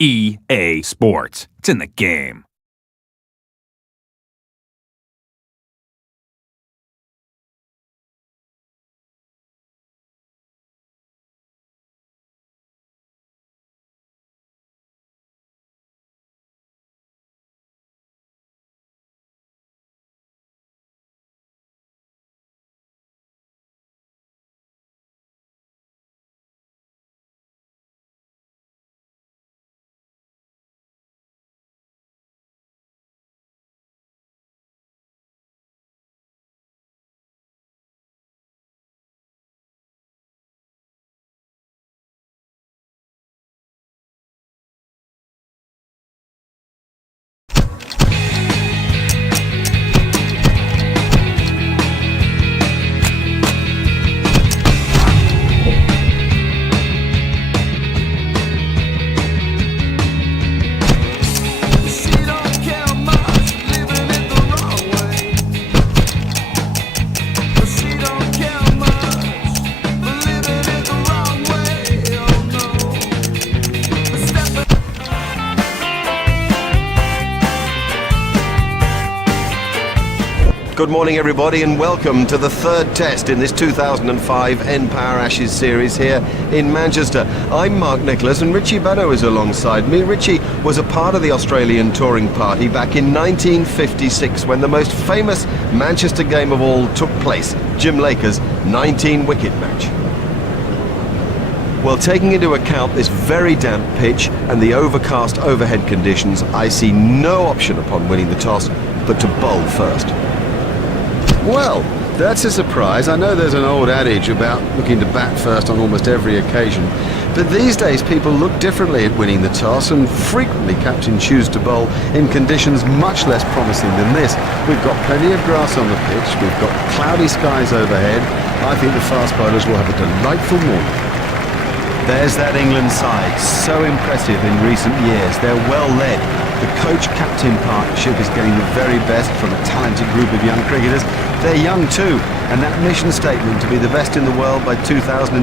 EA Sports. It's in the game. Good morning everybody and welcome to the third test in this 2005 N-Power Ashes series here in Manchester. I'm Mark Nicholas and Richie Benaud is alongside me. Richie was a part of the Australian touring party back in 1956 when the most famous Manchester game of all took place, Jim Laker's 19-wicket match. Well, taking into account this very damp pitch and the overcast overhead conditions, I see no option upon winning the toss but to bowl first. Well, that's a surprise. I know there's an old adage about looking to bat first on almost every occasion, but these days people look differently at winning the toss, and frequently captains choose to bowl in conditions much less promising than this. We've got plenty of grass on the pitch, we've got cloudy skies overhead. I think the fast bowlers will have a delightful morning. There's that England side, so impressive in recent years. They're well led. The coach-captain partnership is getting the very best from a talented group of young cricketers. They're young too, and that mission statement to be the best in the world by 2007,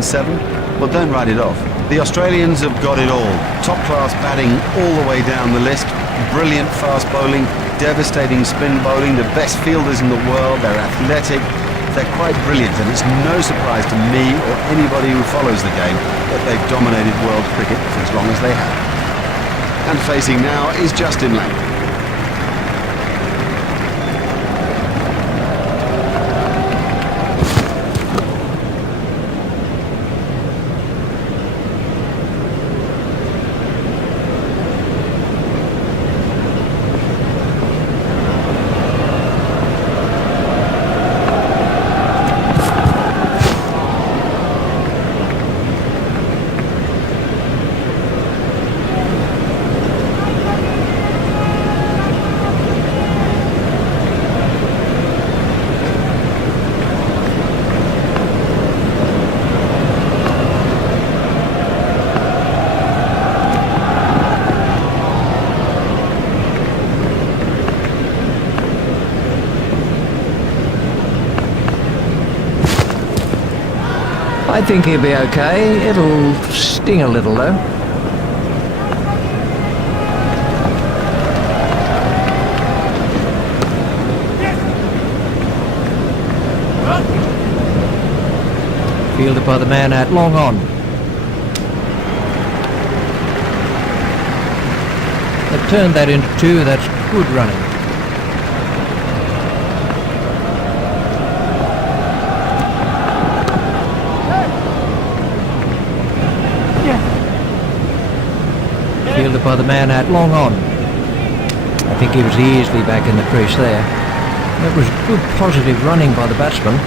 well, don't write it off. The Australians have got it all. Top-class batting all the way down the list, brilliant fast bowling, devastating spin bowling, the best fielders in the world, they're athletic, they're quite brilliant, and it's no surprise to me or anybody who follows the game that they've dominated world cricket for as long as they have. And facing now is Justin Langer. I think he'll be okay. It'll sting a little though. Fielded by the man out long on. They've turned that into two. That's good running. Fielded by the man out long on. I think he was easily back in the crease there. That was good positive running by the batsman.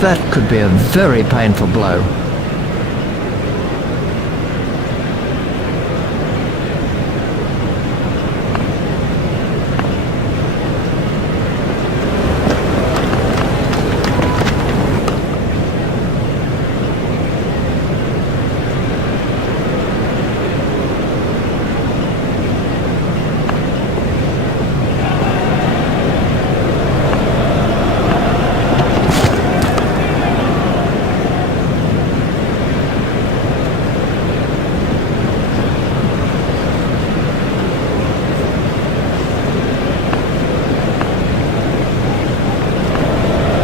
that could be a very painful blow.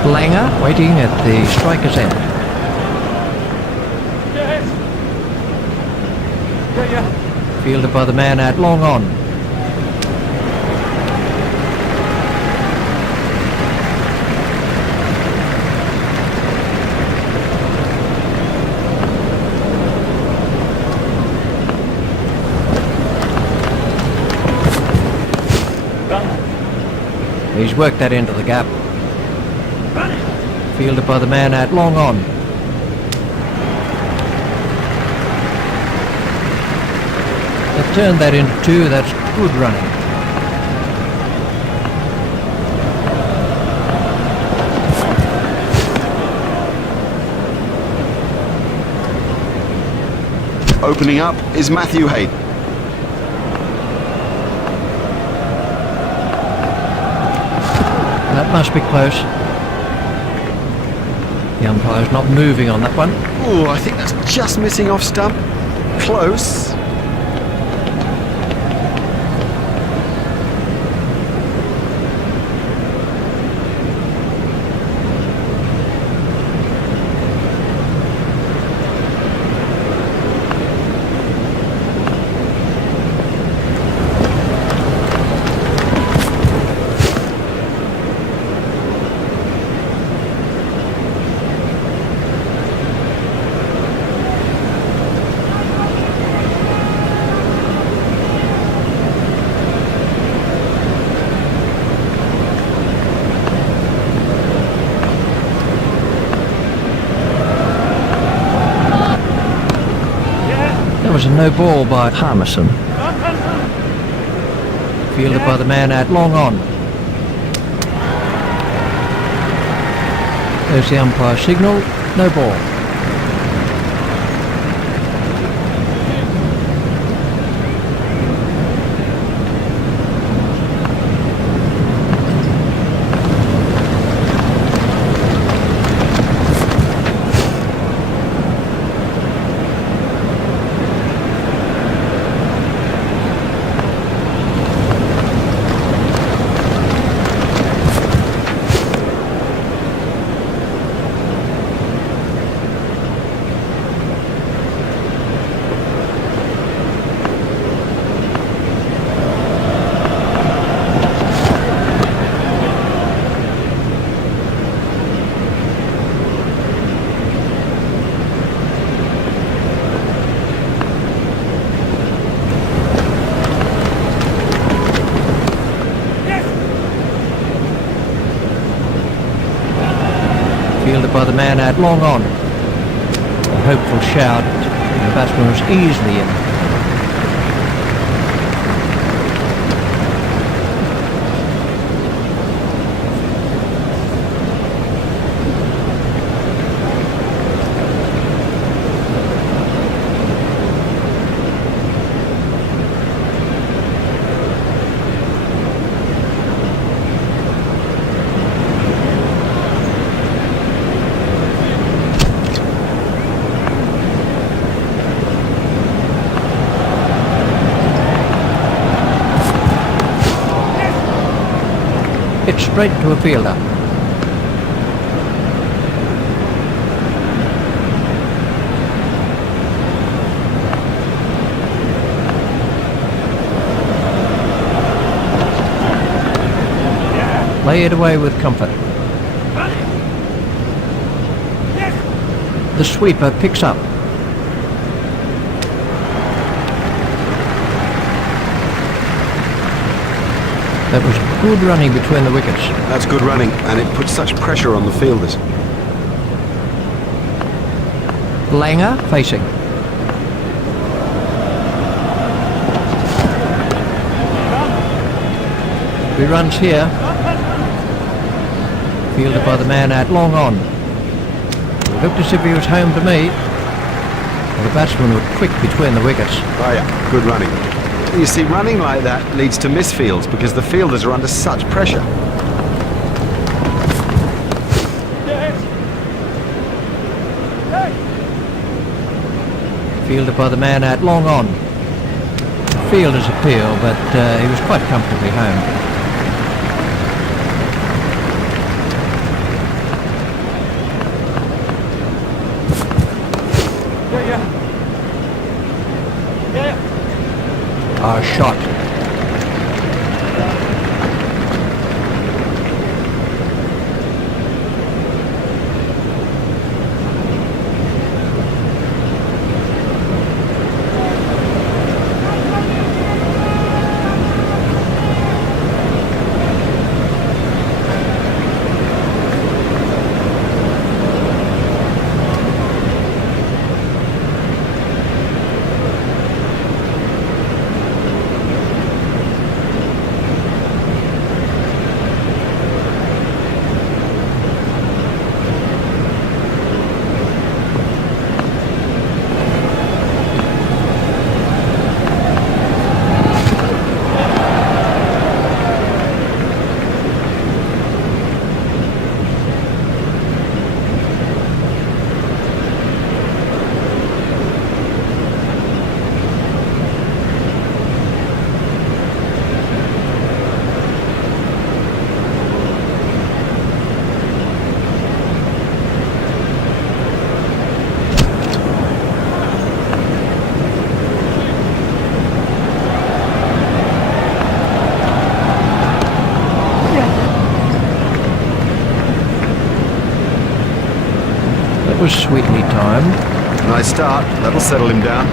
Langer waiting at the striker's end. Fielded by the man out long on. He's worked that into the gap. Fielded by the man out long on. They've turned that into two. That's good running. Opening up is Matthew Hayden. That must be close. The umpire's not moving on that one. Oh, I think that's just missing off stump. Close. That was a no ball by Harmison. Fielded by the man out long on. There's the umpire signal, no ball. Fielded by the man out long on. A hopeful shout. The batsman was easily in. It's straight to a fielder. Lay it away with comfort. The sweeper picks up. That was good running between the wickets. That's good running, and it puts such pressure on the fielders. Langer facing. He runs here. Fielded by the man out long on. It looked as if he was home to me. The batsmen were quick between the wickets. Oh yeah, good running. You see, running like that leads to misfields because the fielders are under such pressure. Fielded by the man out long on. Fielder's appeal, but he was quite comfortably home. Shot. Was sweetly timed. Nice start, that'll settle him down.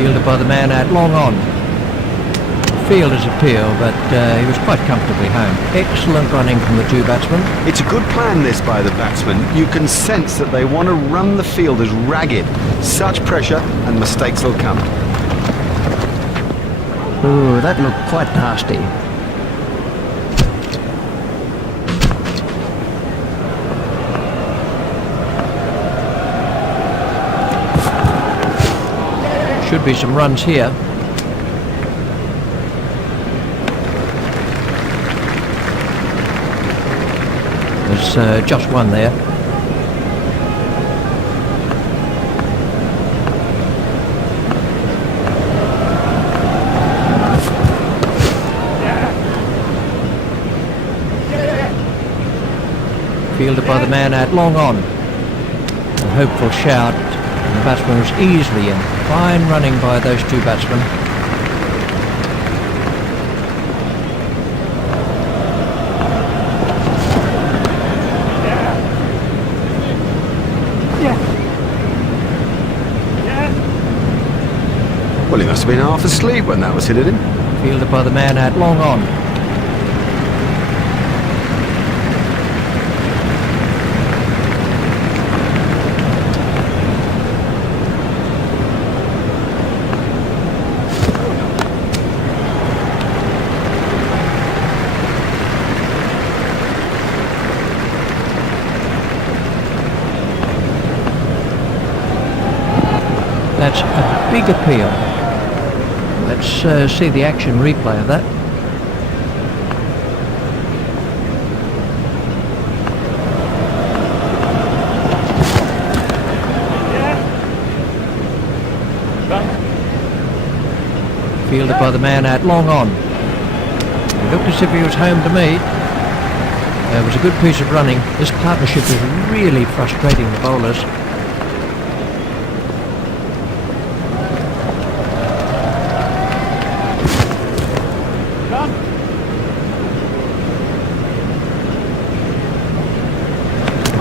Fielded by the man out long on. Fielder's appeal, but he was quite comfortably home. Excellent running from the two batsmen. It's a good plan, this, by the batsmen. You can sense that they want to run the fielders ragged. Such pressure and mistakes will come. Ooh, that looked quite nasty. Should be some runs here. There's just one there. Fielded by the man out long on. A hopeful shout. And the batsman was easily in. Fine running by those two batsmen. Well, he must have been half asleep when that was hit at him. Fielded by the man out long on. That's a big appeal. Let's see the action replay of that. Fielded by the man out long on. He looked as if he was home to me. It was a good piece of running. This partnership is really frustrating the bowlers.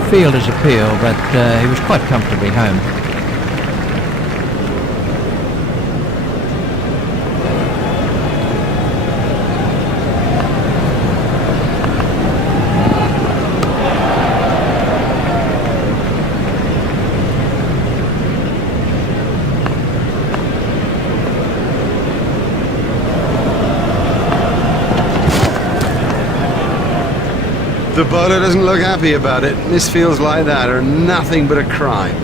Fielder's appeal, but he was quite comfortably home. The bowler doesn't look happy about it. Misfields like that are nothing but a crime.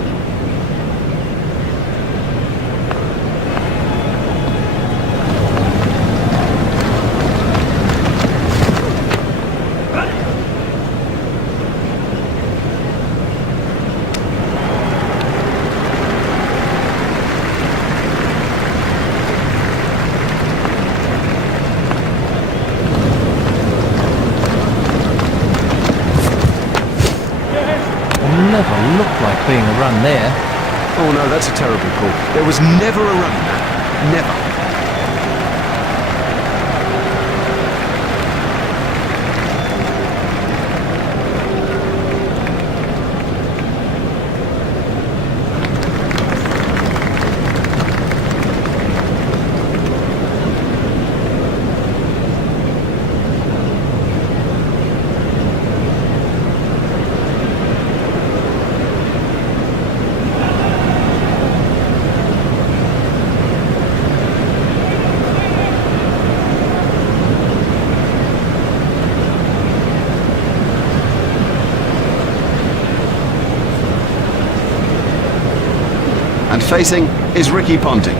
Never looked like being a run there. Oh no, that's a terrible call. There was never a run in that. Never. And facing is Ricky Ponting.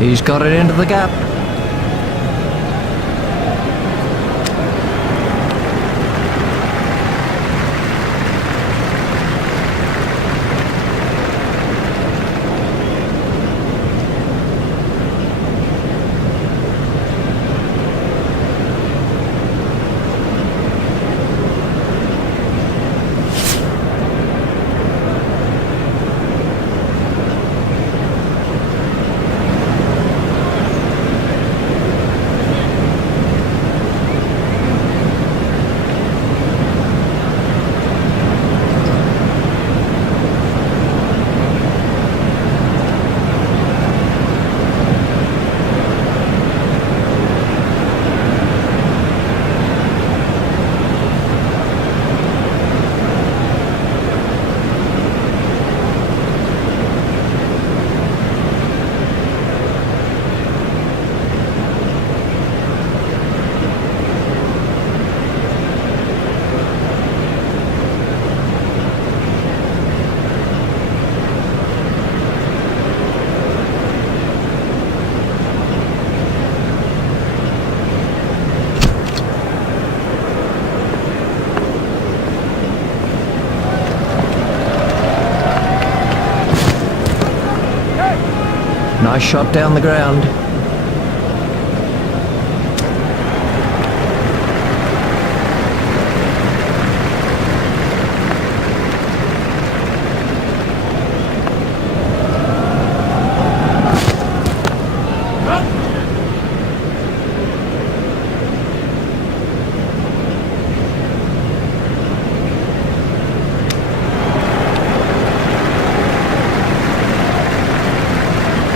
He's got it into the gap. Nice shot down the ground.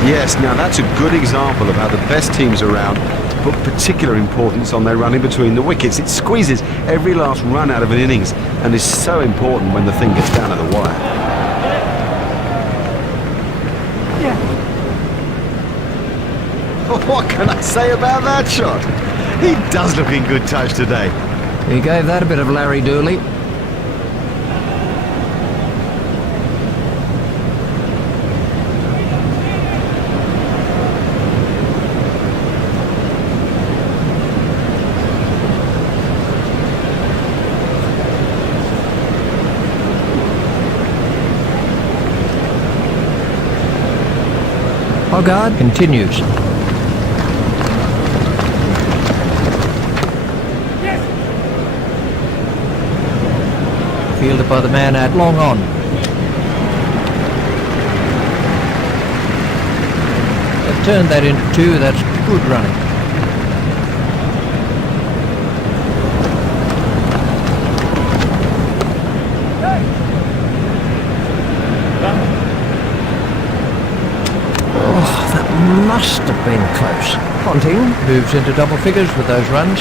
Yes, now that's a good example of how the best teams around put particular importance on their running between the wickets. It squeezes every last run out of an innings and is so important when the thing gets down to the wire. What can I say about that shot? He does look in good touch today. He gave that a bit of Larry Dooley. Hogarth continues. Fielded by the man at long on. They've turned that into 2, that's good running. Oh, that must have been close. Ponting moves into double figures with those runs.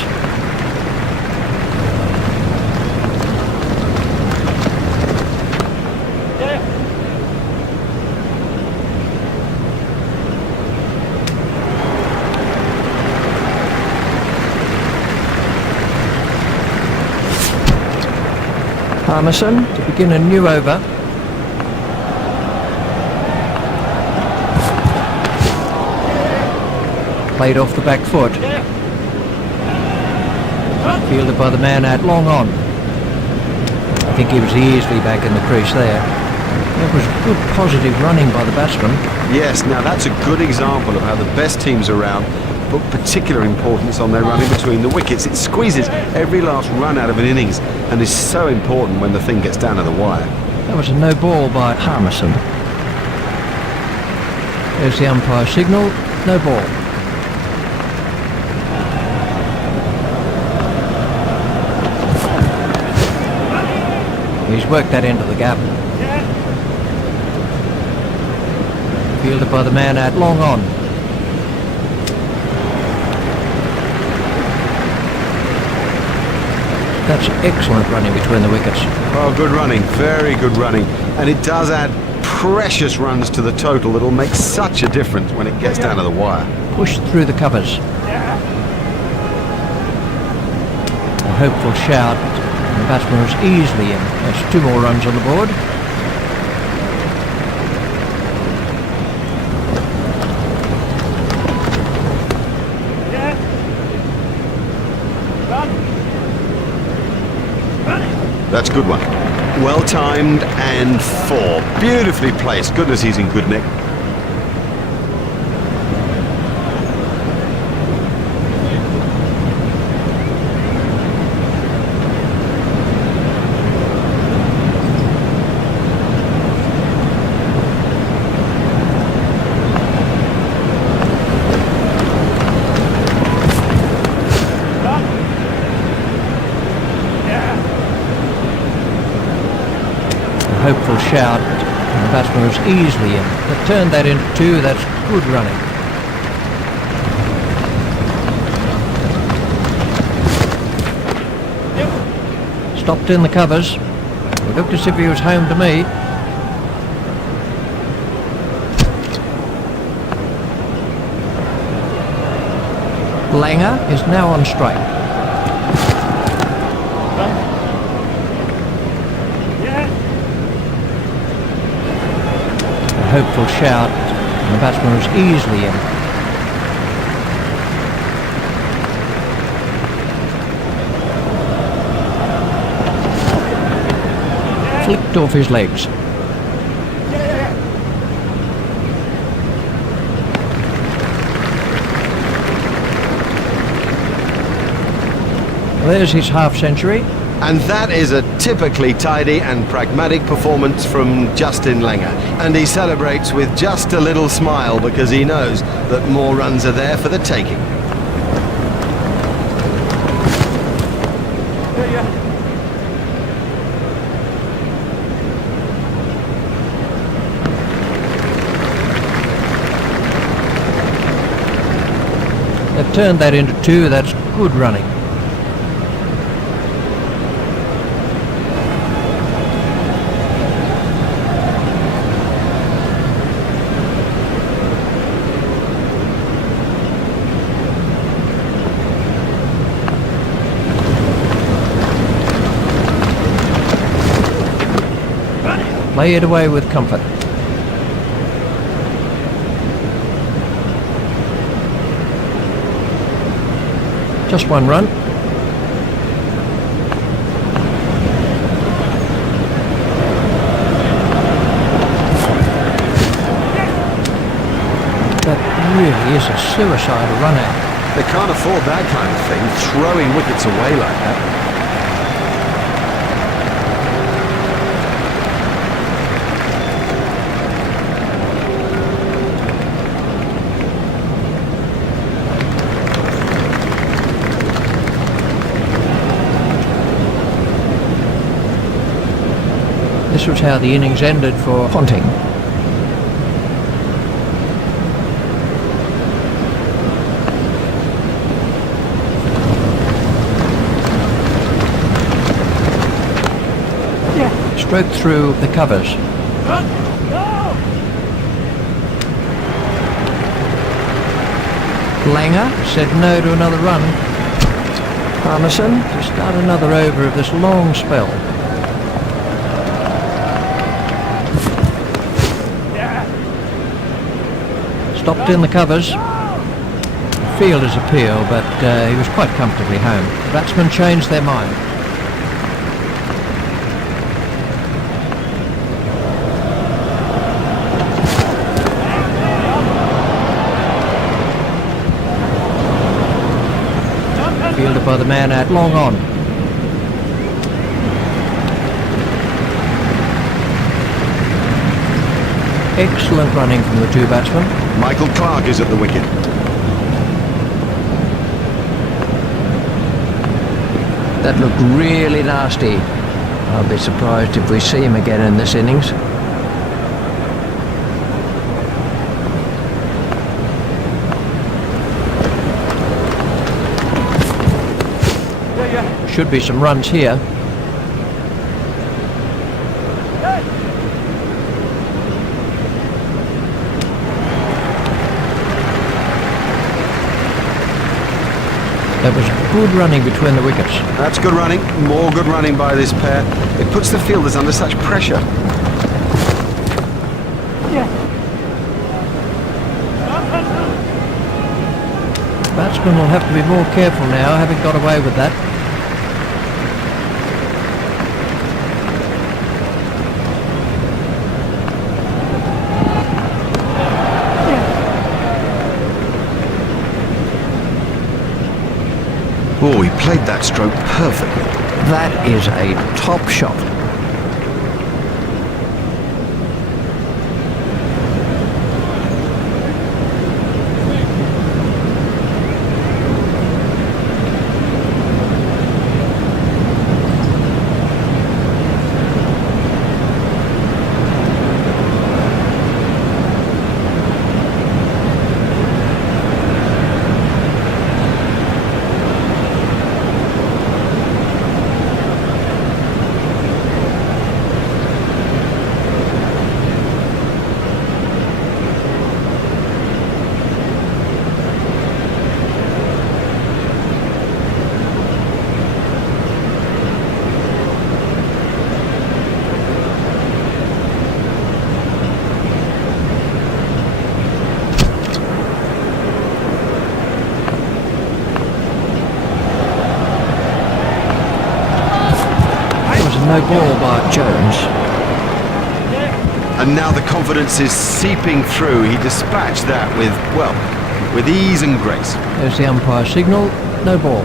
Parmesan to begin a new over. Played off the back foot. Fielded by the man at long on. I think he was easily back in the crease there. That was good positive running by the batsman. Yes, now that's a good example of how the best teams around put particular importance on their running between the wickets. It squeezes every last run out of an innings and is so important when the thing gets down to the wire. That was a no ball by Parmesan. There's the umpire signal, no ball. He's worked that into the gap. Fielded by the man at long on. That's excellent running between the wickets. Oh, good running, very good running. And it does add precious runs to the total that'll make such a difference when it gets down to the wire. Pushed through the covers. A hopeful shout. The batsman was easily in. That's 2 more runs on the board. That's a good one. Well timed and 4. Beautifully placed. Goodness, he's in good nick. Hopeful shout, and the batsman was easily in. They turned that into 2, that's good running. Stopped in the covers. It looked as if he was home to me. Langer is now on strike. Hopeful shout, and the batsman was easily in. Flicked off his legs. There's his half-century. And that is a typically tidy and pragmatic performance from Justin Langer. And he celebrates with just a little smile because he knows that more runs are there for the taking. turned that into 2. That's good running. Play it away with comfort. Just one run. That really is a suicidal run out. They can't afford that kind of thing, throwing wickets away like that. This was how the innings ended for Ponting. Stroked through the covers. Langer said no to another run. Parmesan to start another over of this long spell. Stopped in the covers. Fielder's appeal, but he was quite comfortably home. The batsmen changed their mind. Fielded by the man out long on. Excellent running from the 2 batsmen. Michael Clarke is at the wicket. That looked really nasty. I'll be surprised if we see him again in this innings. Should be some runs here. That was good running between the wickets. That's good running, more good running by this pair. It puts the fielders under such pressure. Batsmen will have to be more careful now, having got away with that. Oh, he played that stroke perfectly. That is a top shot. No ball by Jones. And now the confidence is seeping through. He dispatched that with, well, with ease and grace. There's the umpire signal. No ball.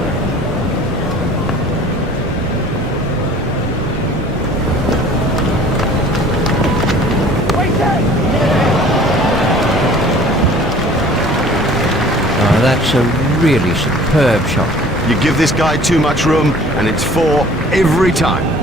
Oh, that's a really superb shot. You give this guy too much room and it's 4 every time.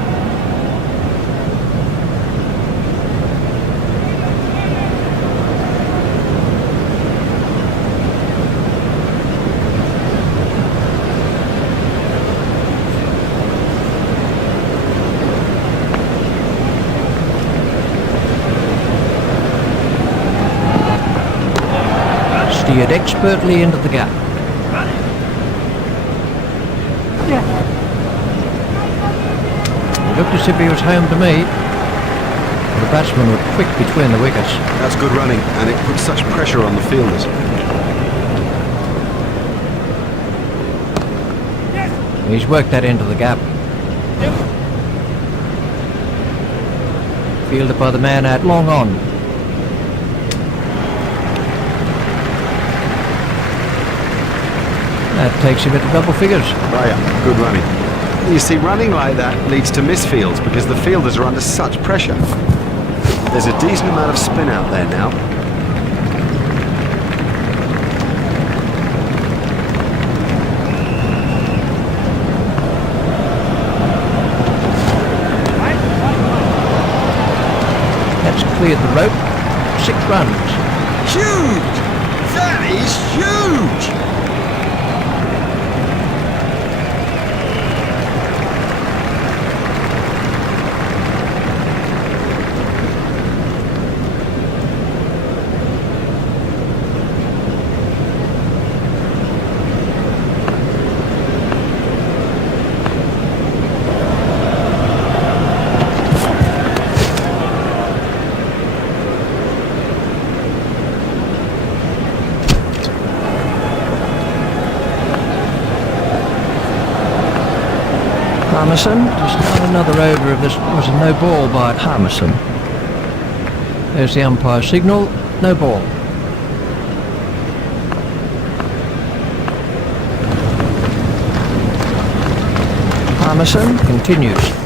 steered expertly into the gap. It looked as if he was home to me. The batsmen were quick between the wickets. That's good running, and it puts such pressure on the fielders. He's worked that into the gap. Fielded by the man out long on. That takes him into double figures. Oh yeah, good running. You see, running like that leads to misfields because the fielders are under such pressure. There's a decent amount of spin out there now. That's cleared the rope. 6 runs. Huge! That is huge! Harmison, just not another over of this. It was a no ball by Harmison. There's the umpire signal, no ball. Harmison continues.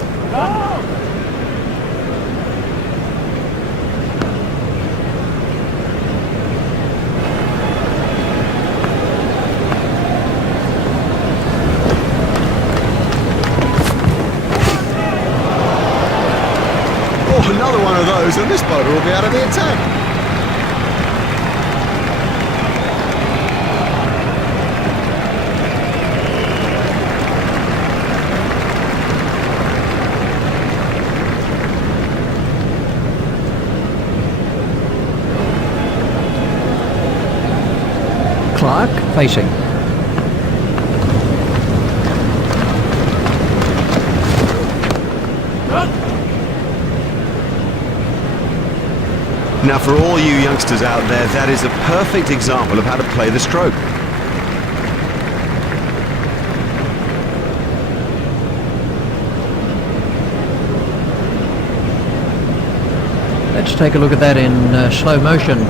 Another one of those, and this bowler will be out of the attack. Clark facing. Now, for all you youngsters out there, that is a perfect example of how to play the stroke. Let's take a look at that in slow motion.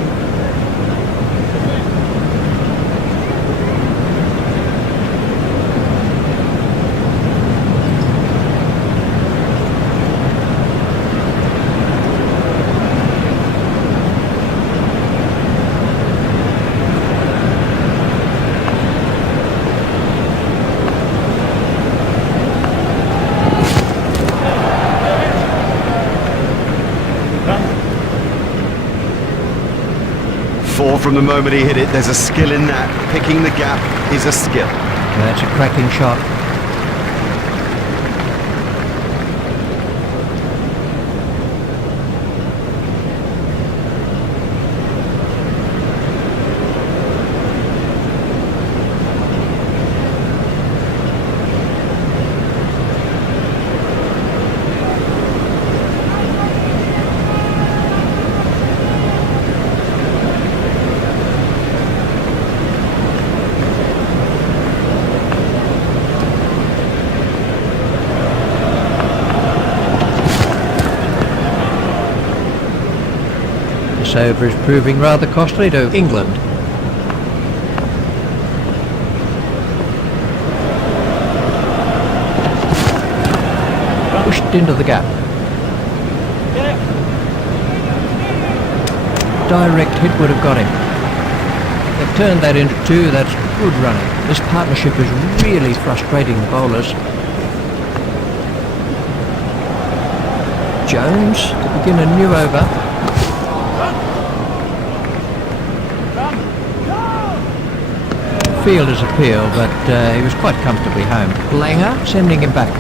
From the moment he hit it, there's a skill in that. Picking the gap is a skill. That's a cracking shot. This over is proving rather costly to England. Pushed into the gap. Direct hit would have got him. They've turned that into 2. That's good running. This partnership is really frustrating the bowlers. Jones to begin a new over. Fielder's appeal, but he was quite comfortably home. Langer sending him back.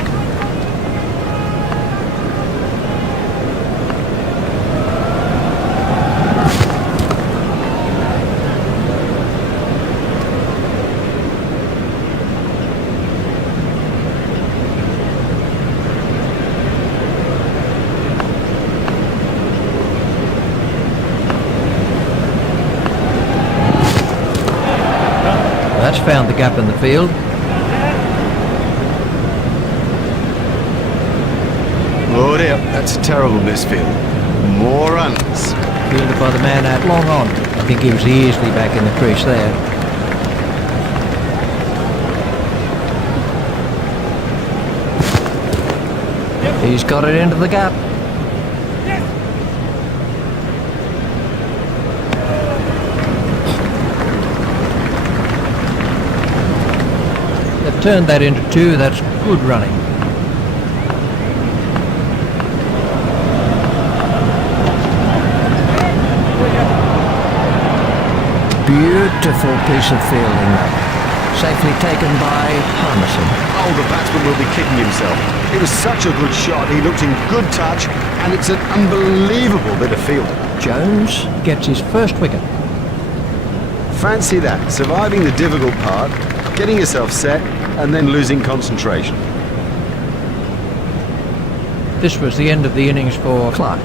found the gap in the field. Oh dear, that's a terrible misfield. More runs. Fielded by the man out long on. I think he was easily back in the crease there. He's got it into the gap. They've turned that into 2. That's good running. Beautiful piece of fielding. Safely taken by Harmison. Oh, the batsman will be kicking himself. It was such a good shot. He looked in good touch, and it's an unbelievable bit of fielding. Jones gets his first wicket. Fancy that, surviving the difficult part, getting yourself set, and then losing concentration. This was the end of the innings for Clark.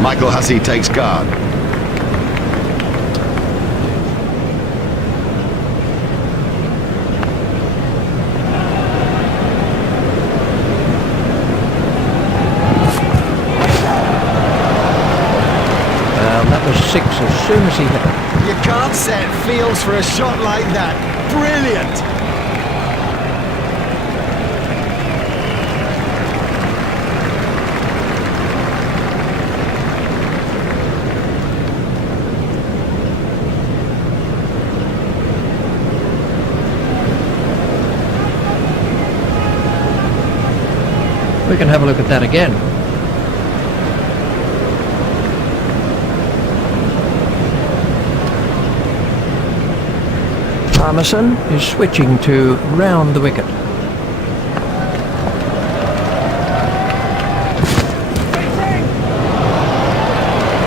Michael Hussey takes guard. That was 6 as soon as he hit it. You can't set fields for a shot like that. Brilliant! We can have a look at that again. Harmison is switching to round the wicket.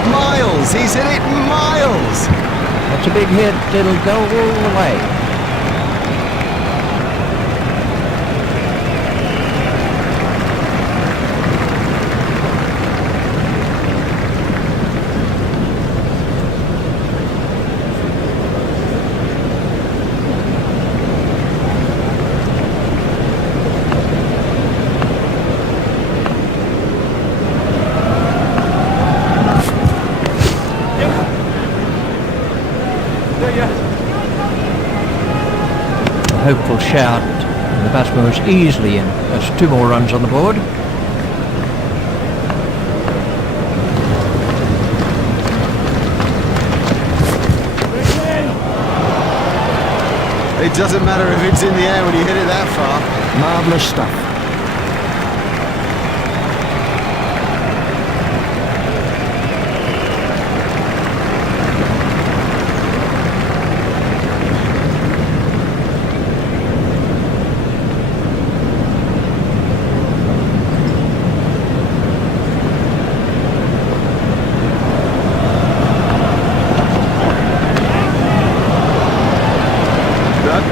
Miles! He's hit it miles! That's a big hit. It'll go all the way. Hopeful shout, and the batsman was easily in. That's 2 more runs on the board. It doesn't matter if it's in the air when you hit it that far. Marvellous stuff.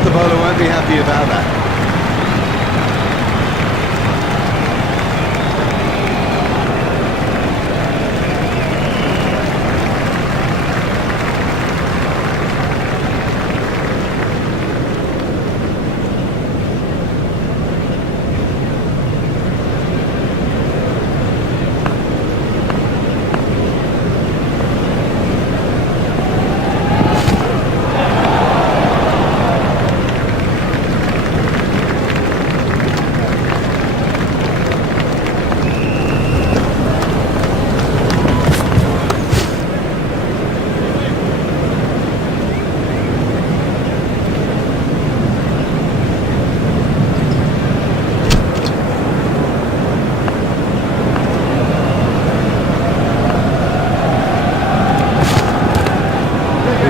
The bowler won't be happy about that.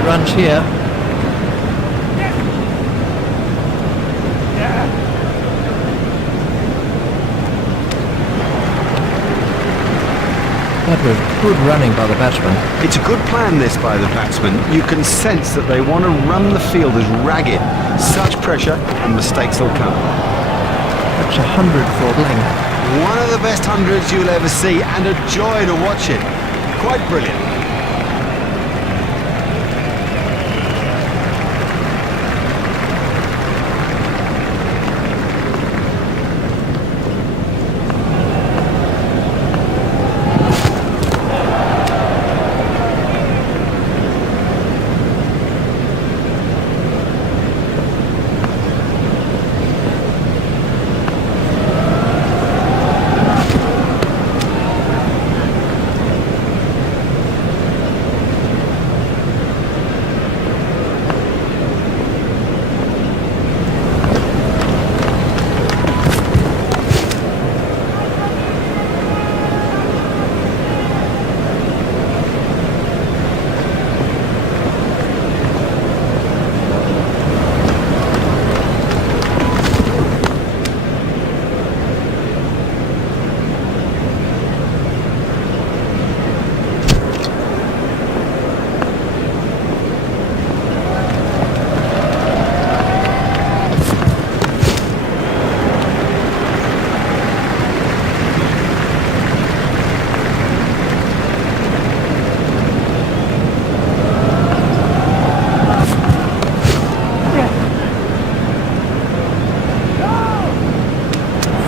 Runs here. That was good running by the batsman. It's a good plan, this, by the batsman. You can sense that they want to run the fielders ragged. Such pressure and mistakes will come. That's 100 for length. One of the best hundreds you'll ever see, and a joy to watch it. Quite brilliant.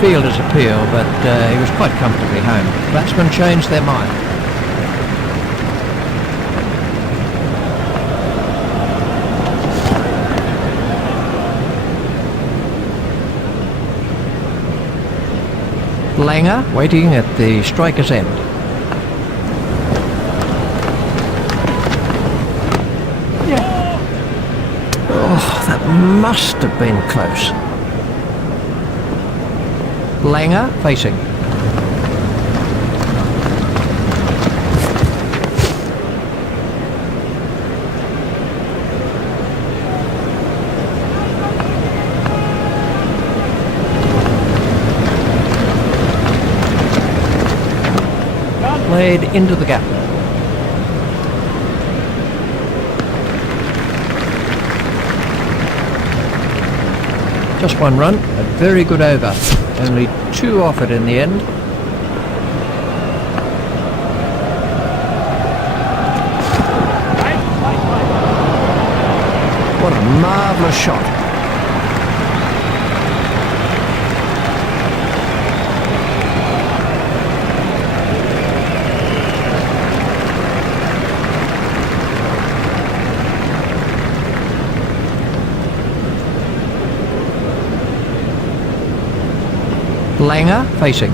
Fielder's appeal, but he was quite comfortably home. Batsmen changed their mind. Langer waiting at the striker's end. Oh, that must have been close. Langer facing. Played into the gap. Just one run, a very good over. Only 2 offered in the end. What a marvellous shot. Langer facing.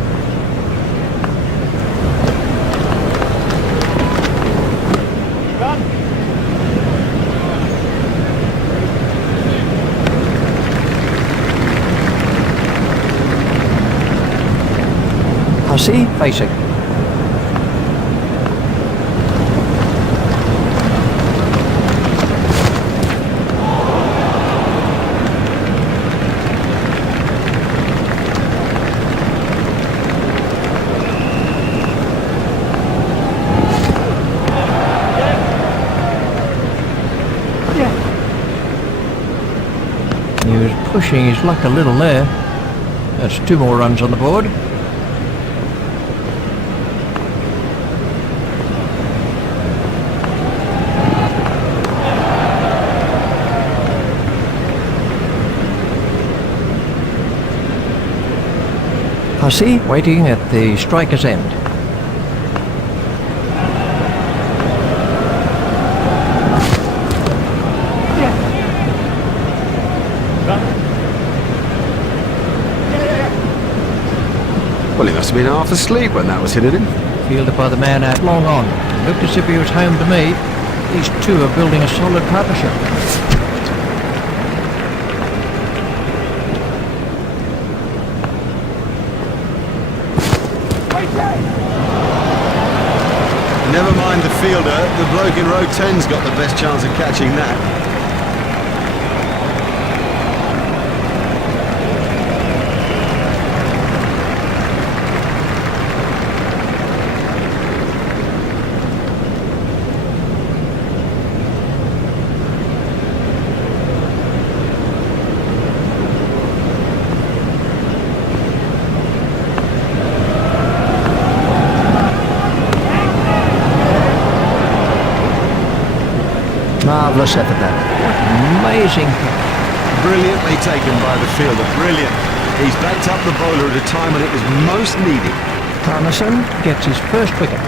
Hussey facing. He was pushing his luck a little there. That's 2 more runs on the board. Hussey waiting at the striker's end. Well, he must have been half asleep when that was hit at him. Fielded by the man out long on. Looked as if he was home to me. These two are building a solid partnership. Never mind the fielder, the bloke in row 10's got the best chance of catching that. Marvellous effort that. Amazing catch. Brilliantly taken by the fielder, brilliant. He's backed up the bowler at a time when it was most needed. Parmesan gets his first wicket.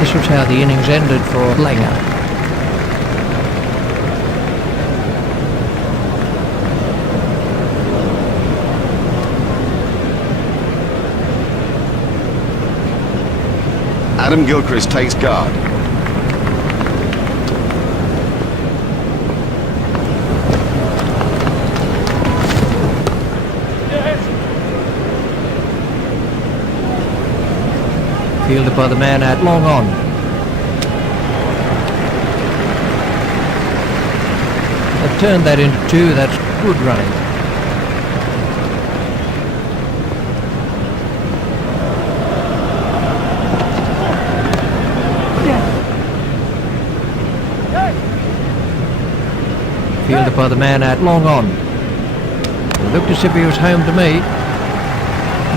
This was how the innings ended for Langer. Adam Gilchrist takes guard. Fielded by the man at long on. They've turned that into two. That's good running. Fielded by the man at long on. It looked as if he was home to me.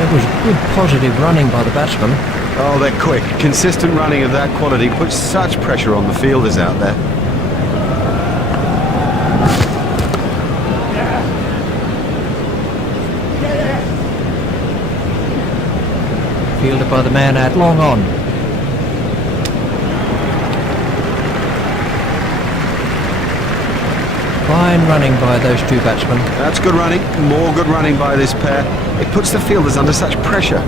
It was good positive running by the batsman. Oh, they're quick. Consistent running of that quality puts such pressure on the fielders out there. Fielded by the man at long on. Fine running by those two batsmen. That's good running. More good running by this pair. It puts the fielders under such pressure.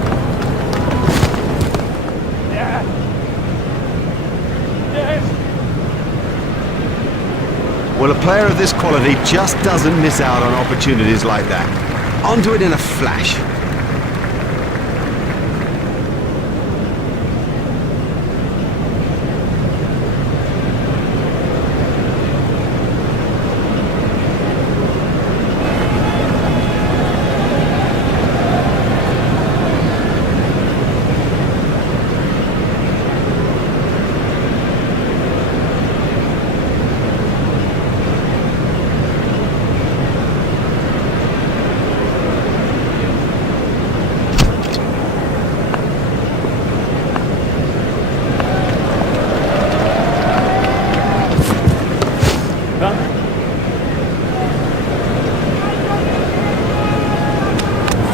Well, a player of this quality just doesn't miss out on opportunities like that. Onto it in a flash.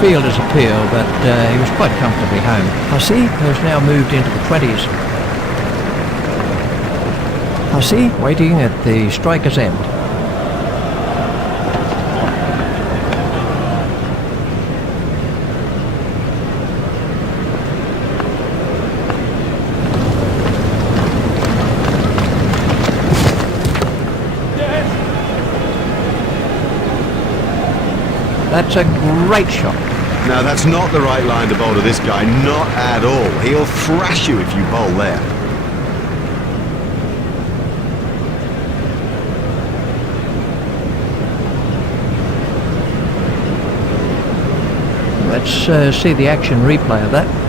Fielder's appeal, but he was quite comfortably home. Hussey has now moved into the 20s. Hussey waiting at the striker's end. That's a great shot. Now, that's not the right line to bowl to this guy, not at all. He'll thrash you if you bowl there. Let's see the action replay of that.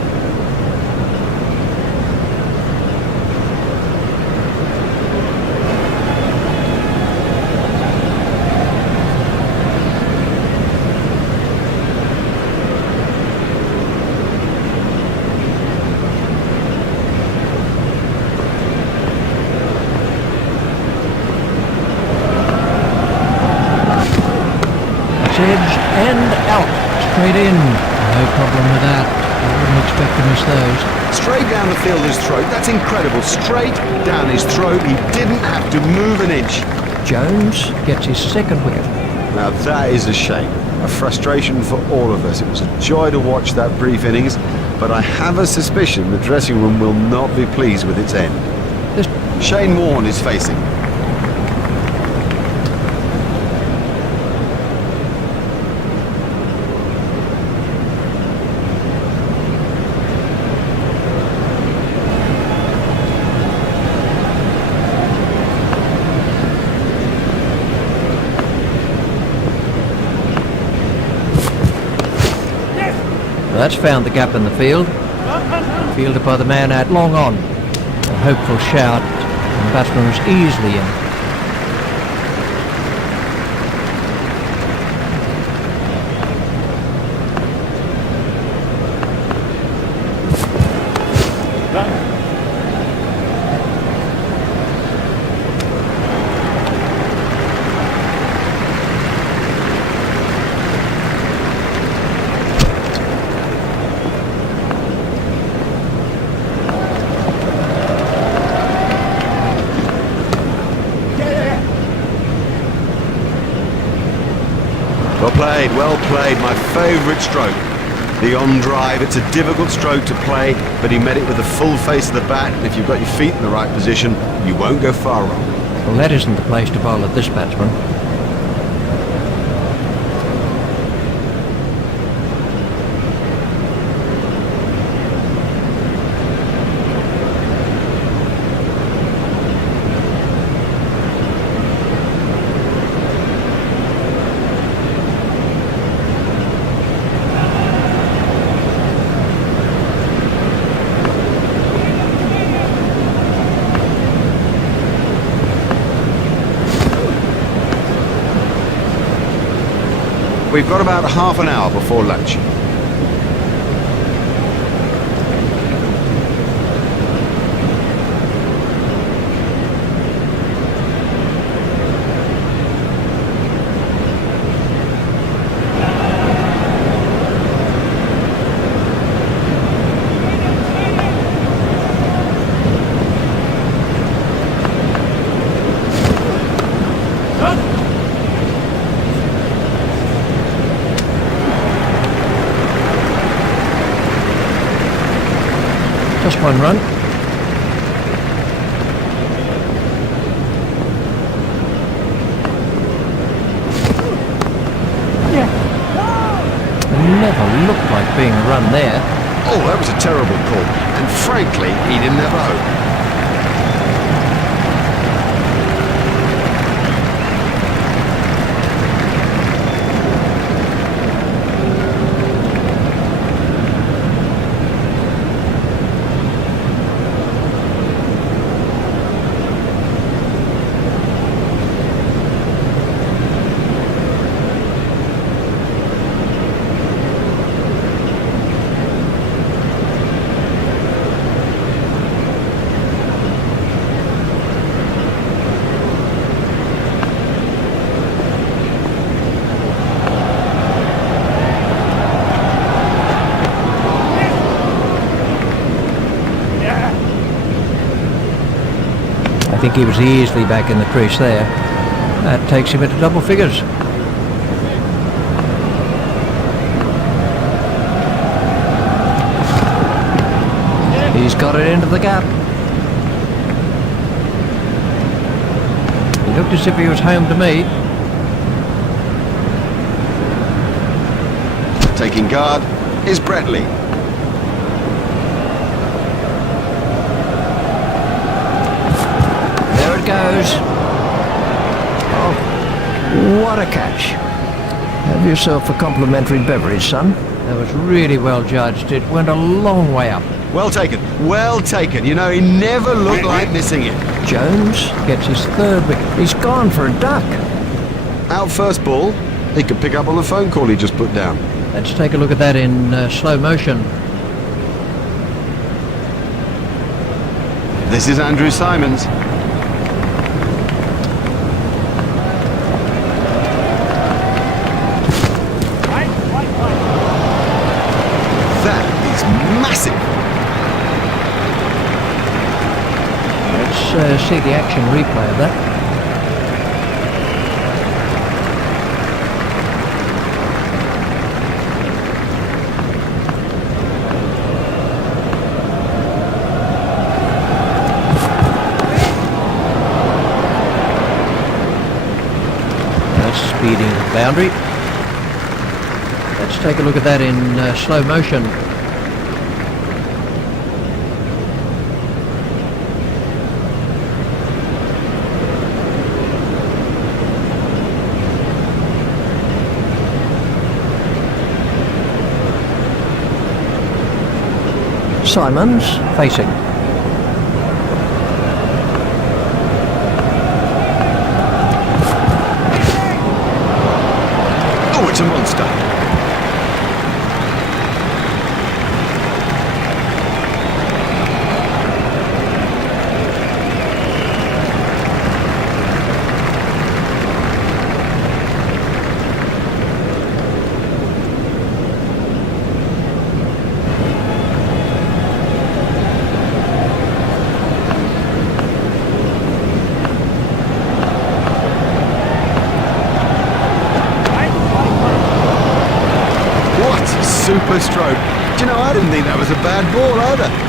Edge and out, straight in. No problem with that. I wouldn't expect to miss those. Straight down the fielder's throat. That's incredible. Straight down his throat. He didn't have to move an inch. Jones gets his second wicket. Now that is a shame. A frustration for all of us. It was a joy to watch that brief innings, but I have a suspicion the dressing room will not be pleased with its end. Shane Warne is facing. That's found the gap in the field. Fielded by the man at long on. A hopeful shout, and the batsman was easily in. Well played, my favourite stroke. The on drive, it's a difficult stroke to play, but he met it with the full face of the bat, and if you've got your feet in the right position, you won't go far wrong. Well, that isn't the place to bowl at this batsman. We've got about half an hour before lunch. Just one run. Never looked like being a run there. Oh, that was a terrible call, and frankly, he didn't have a hope. I think he was easily back in the crease there. That takes him into double figures. He's got it into the gap. He looked as if he was home to me. Taking guard is Bretley. There it goes. Oh, what a catch. Have yourself a complimentary beverage, son. That was really well judged. It went a long way up. Well taken, well taken. You know, he never looked like missing it. Jones gets his third wicket. He's gone for a duck. Out first ball, he could pick up on the phone call he just put down. Let's take a look at that in slow motion. This is Andrew Simons. That is massive. Let's see the action replay of that. Speeding boundary. Let's take a look at that in slow motion. Simons facing. Oh, it's a monster. super stroke. Do you know, I didn't think that was a bad ball either.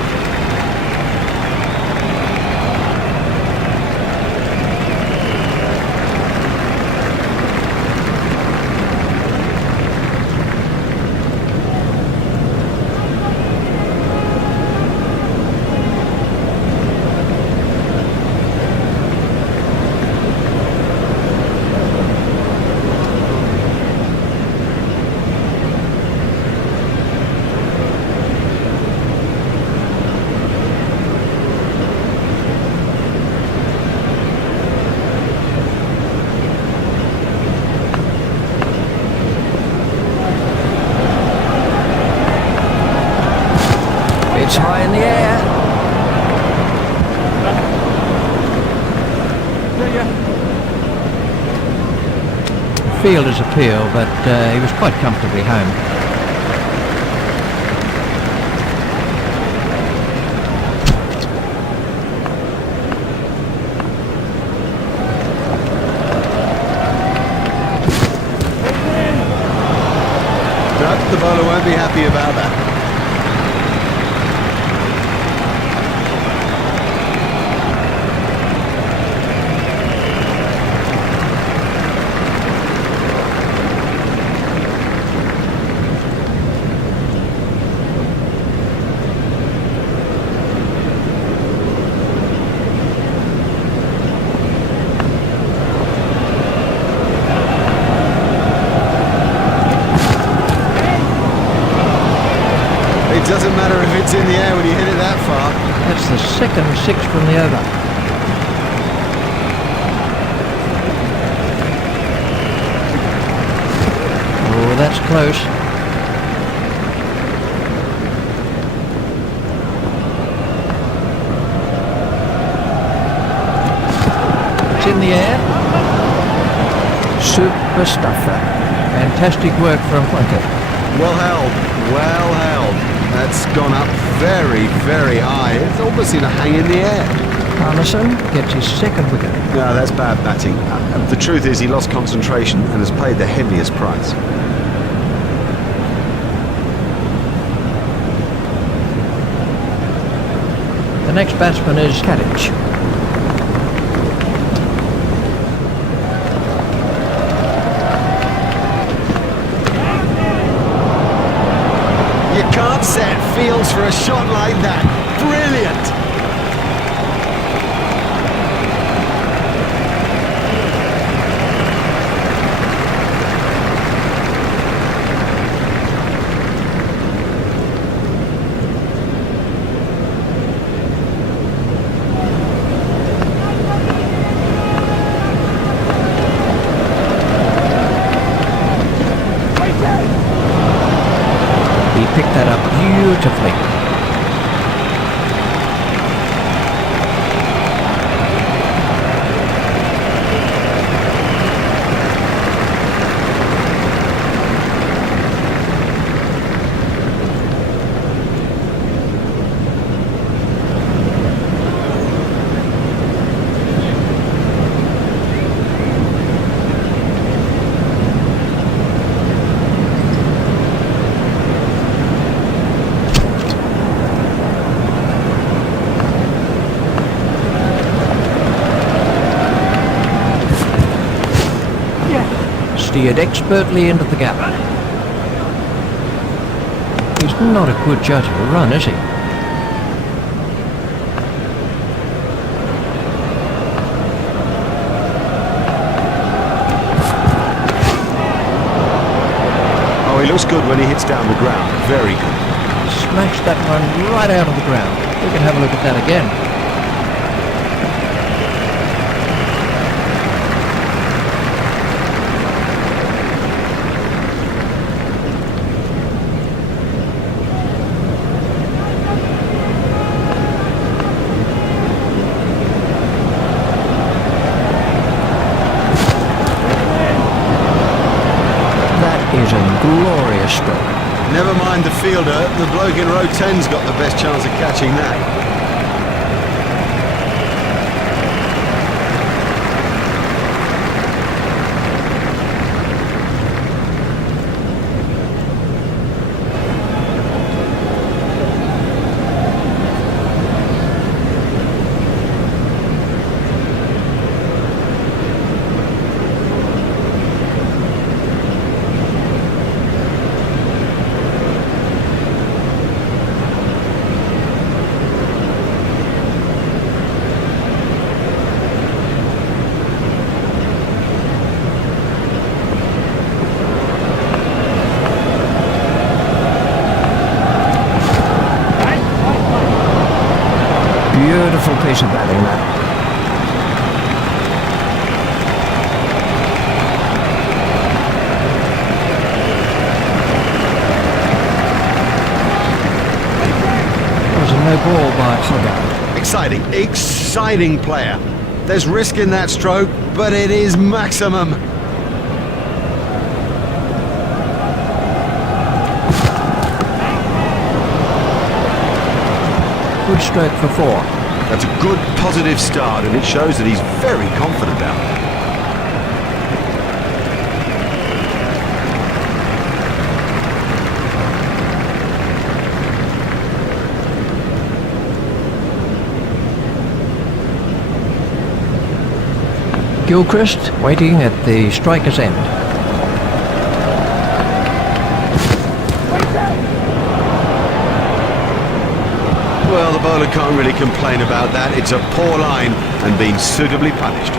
It's high in the air. Fielder's appeal, but he was quite comfortably home. No, the bowler won't be happy about that. It doesn't matter if it's in the air when you hit it that far. That's the second six from the over. Oh, that's close. It's in the air. Super stuffer. Fantastic work from Plunkett. Well held, well held. That's gone up very, very high. It's almost in a hang in the air. Harnison gets his second wicket. No, that's bad batting. The truth is he lost concentration and has paid the heaviest price. The next batsman is Clinch. You can't set fields for a shot like that. Brilliant! He picked that up beautifully. Steered expertly into the gap. He's not a good judge of a run, is he? Oh, he looks good when he hits down the ground. Very good. Smashed that one right out of the ground. We can have a look at that again. Is a glorious stroke. Never mind the fielder, the bloke in row 10's got the best chance of catching that. beautiful piece of batting, that. That was a no ball by Hogarth. Exciting player. There's risk in that stroke, but it is maximum. Good stroke for 4. That's a good, positive start, and it shows that he's very confident out there. Gilchrist waiting at the striker's end. Well, the bowler can't really complain about that. It's a poor line and been suitably punished.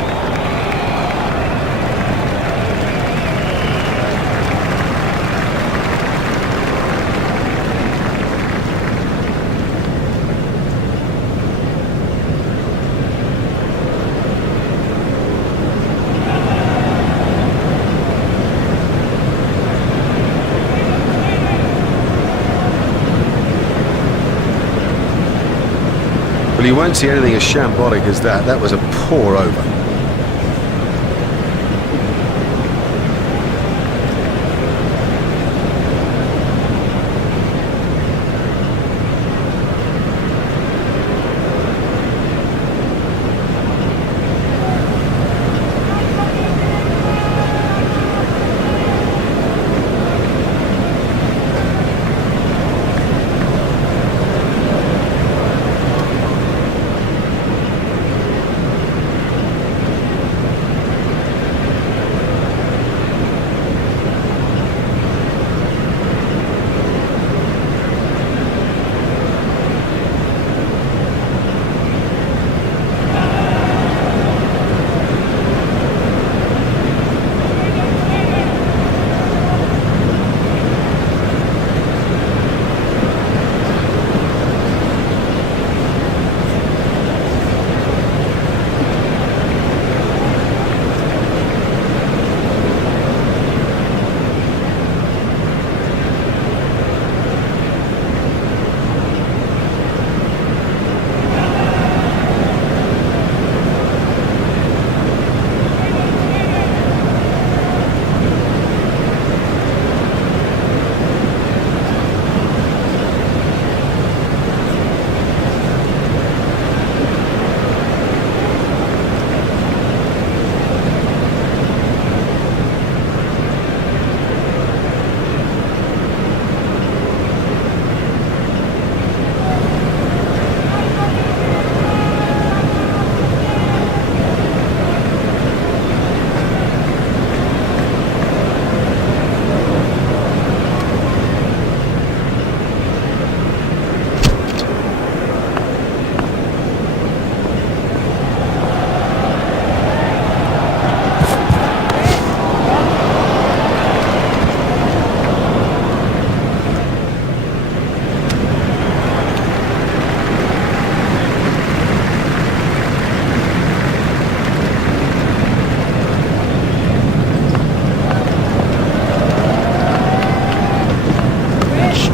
Well, you won't see anything as shambolic as that. That was a poor over.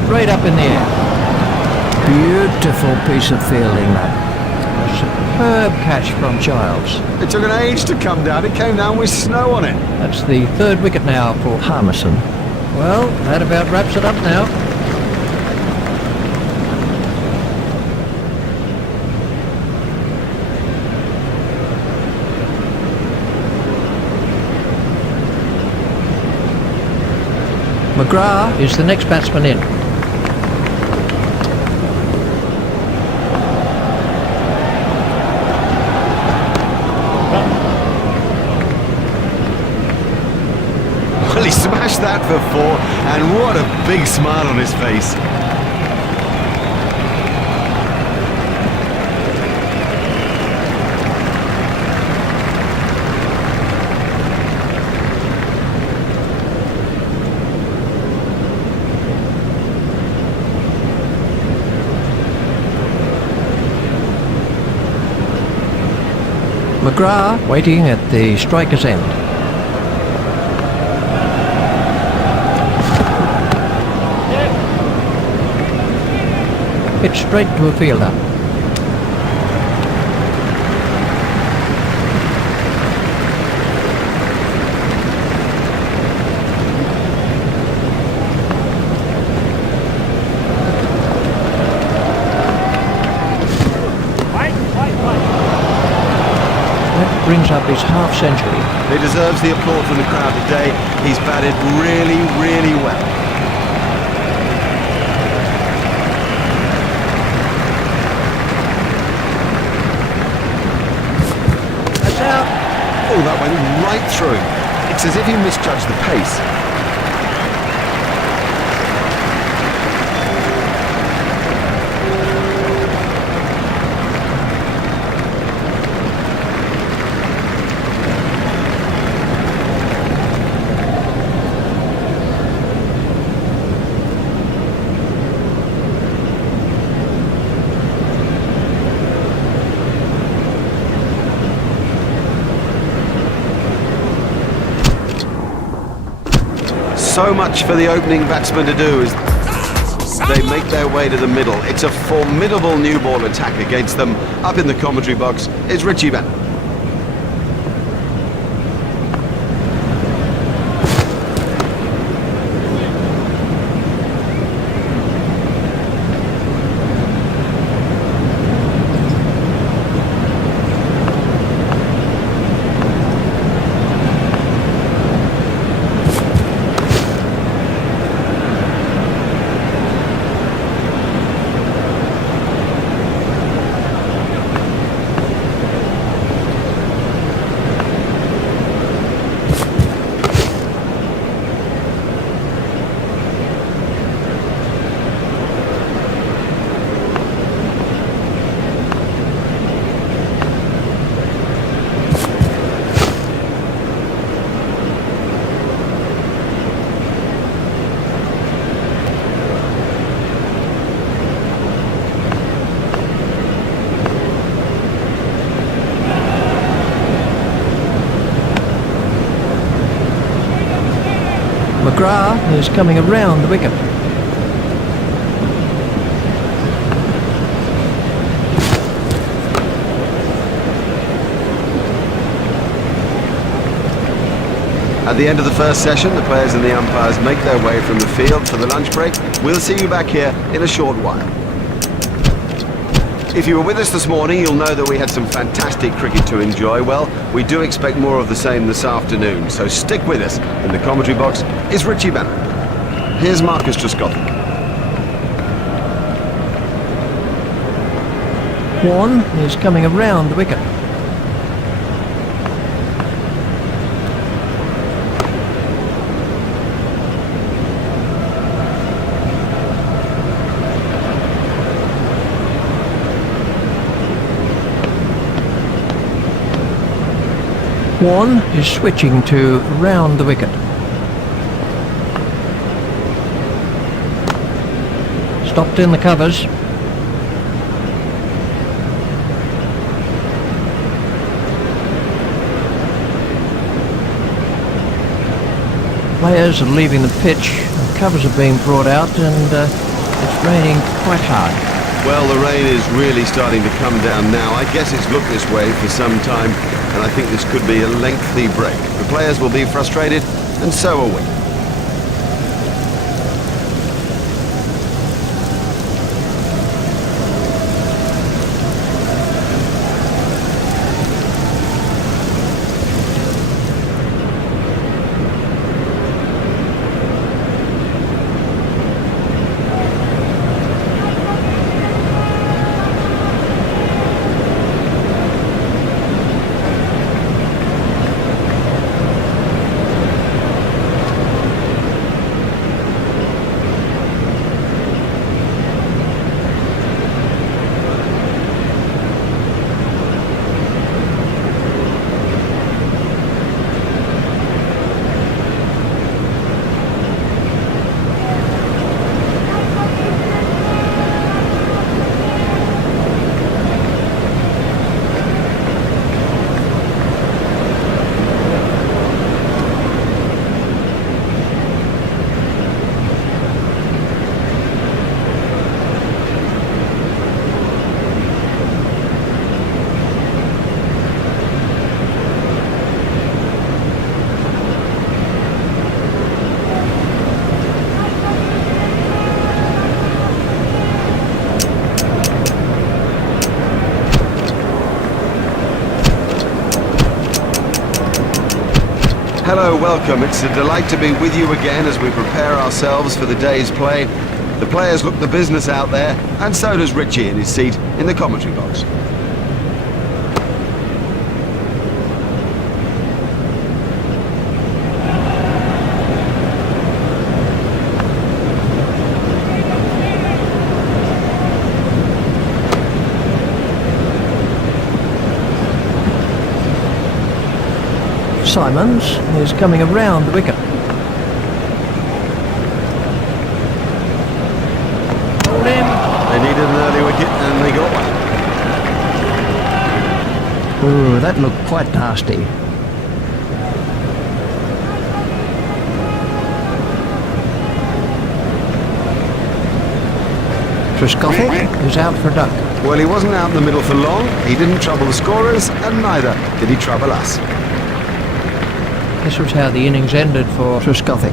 Straight up in the air. Beautiful piece of fielding, that. A superb catch from Giles. It took an age to come down. It came down with snow on it. That's the 3rd wicket now for Harmison. Well, that about wraps it up now. McGrath is the next batsman in. Well, he smashed that for 4, and what a big smile on his face. McGrath waiting at the striker's end. Hit straight to a fielder. That brings up his half century. He deserves the applause from the crowd today. He's batted really, really well. Oh, that went right through. It's as if he misjudged the pace. So much for the opening batsman to do as they make their way to the middle. It's a formidable new ball attack against them. Up in the commentary box is Richie Bannon. McGrath is coming around the wicket. At the end of the first session, the players and the umpires make their way from the field for the lunch break. We'll see you back here in a short while. If you were with us this morning, you'll know that we had some fantastic cricket to enjoy. Well, we do expect more of the same this afternoon, so stick with us. In the commentary box is Richie Bannon. Here's Marcus Trescothick. Warren is coming around the wicket. Warren is switching to round the wicket. Stopped in the covers. Players are leaving the pitch, the covers are being brought out, and it's raining quite hard. Well, the rain is really starting to come down now. I guess it's looked this way for some time, and I think this could be a lengthy break. The players will be frustrated, and so are we. Hello, welcome. It's a delight to be with you again as we prepare ourselves for the day's play. The players look the business out there, and so does Richie in his seat in the commentary box. Simons is coming around the wicket. Ball in. They needed an early wicket, and they got one. Ooh, that looked quite nasty. Trescothick is out for a duck. Well, he wasn't out in the middle for long. He didn't trouble the scorers, and neither did he trouble us. This was how the innings ended for Trescothick.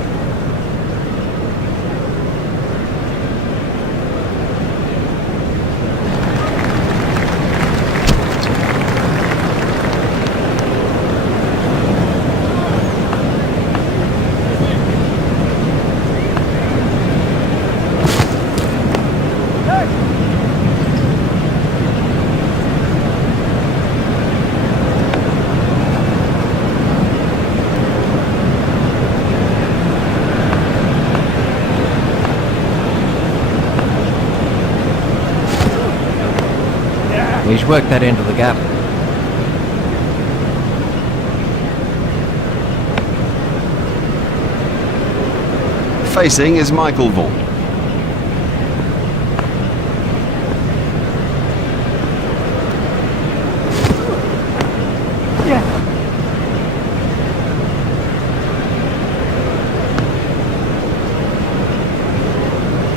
He's worked that into the gap. Facing is Michael Vaughan.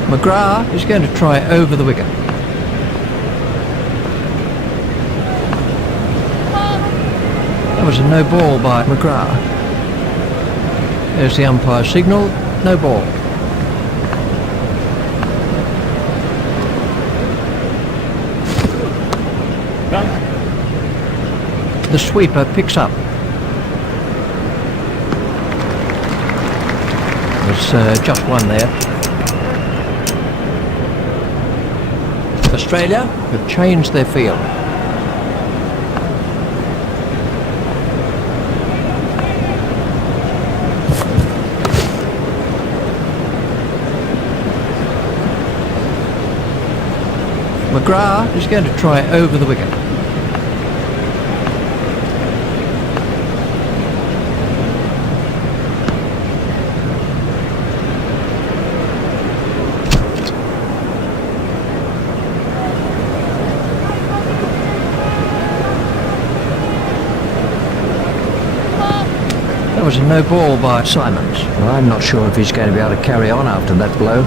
McGrath is going to try over the wicket. That was a no ball by McGrath. There's the umpire signal, no ball. The sweeper picks up. There's just one there. Australia have changed their field. McGrath is going to try over the wicket. That was a no ball by Simons. Well, I'm not sure if he's going to be able to carry on after that blow.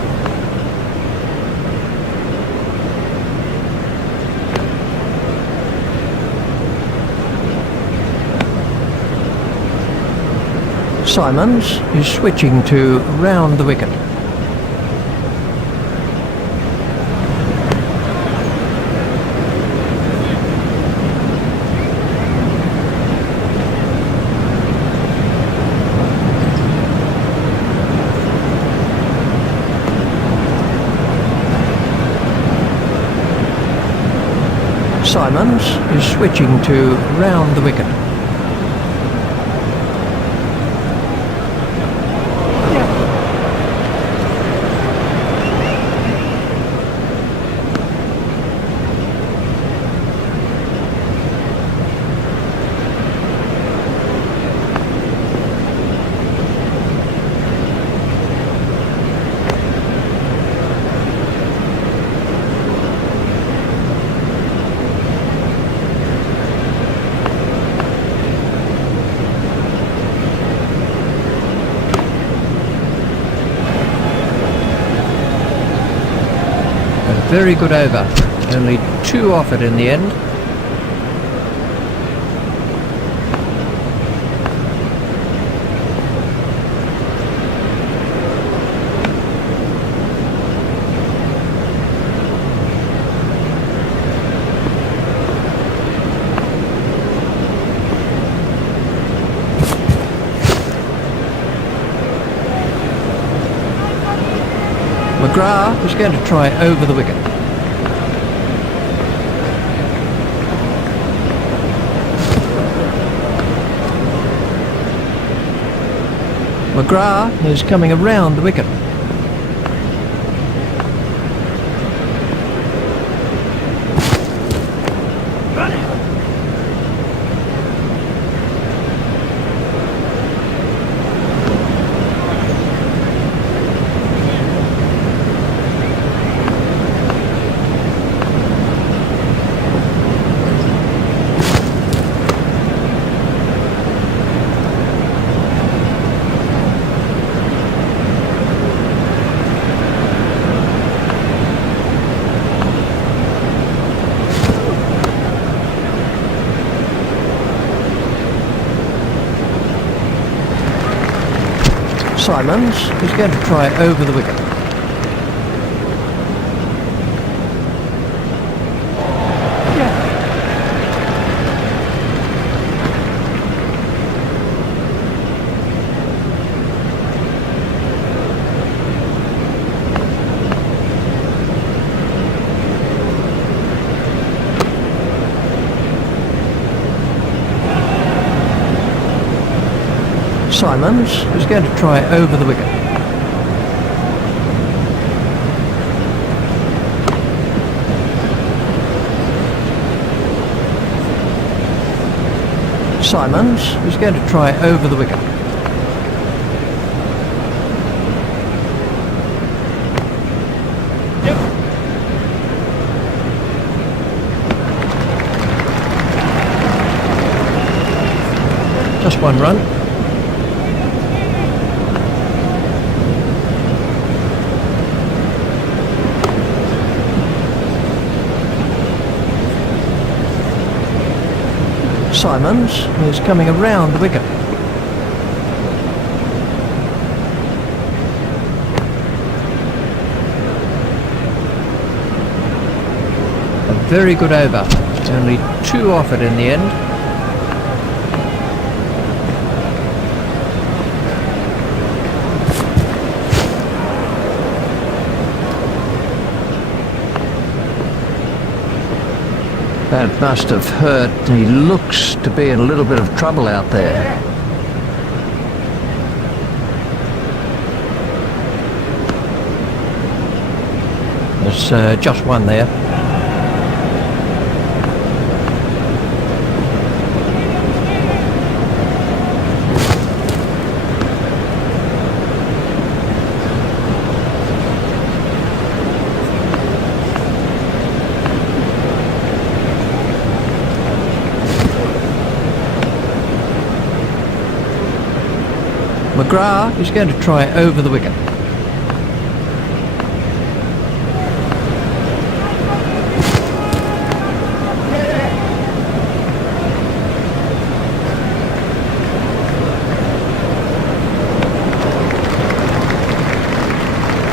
Simons is switching to round the wicket. Simons is switching to round the wicket. Very good over. Only 2 off it in the end. McGrath is going to try over the wicket. McGrath is coming around the wicket. Simons is going to try over the wicket. Simons is going to try over the wicket. Simons is going to try over the wicket. Just one run. Simons is coming around the wicket. A very good over. Only 2 off it in the end. That must have hurt. He looks to be in a little bit of trouble out there. There's just one there. McGrath is going to try over the wicket.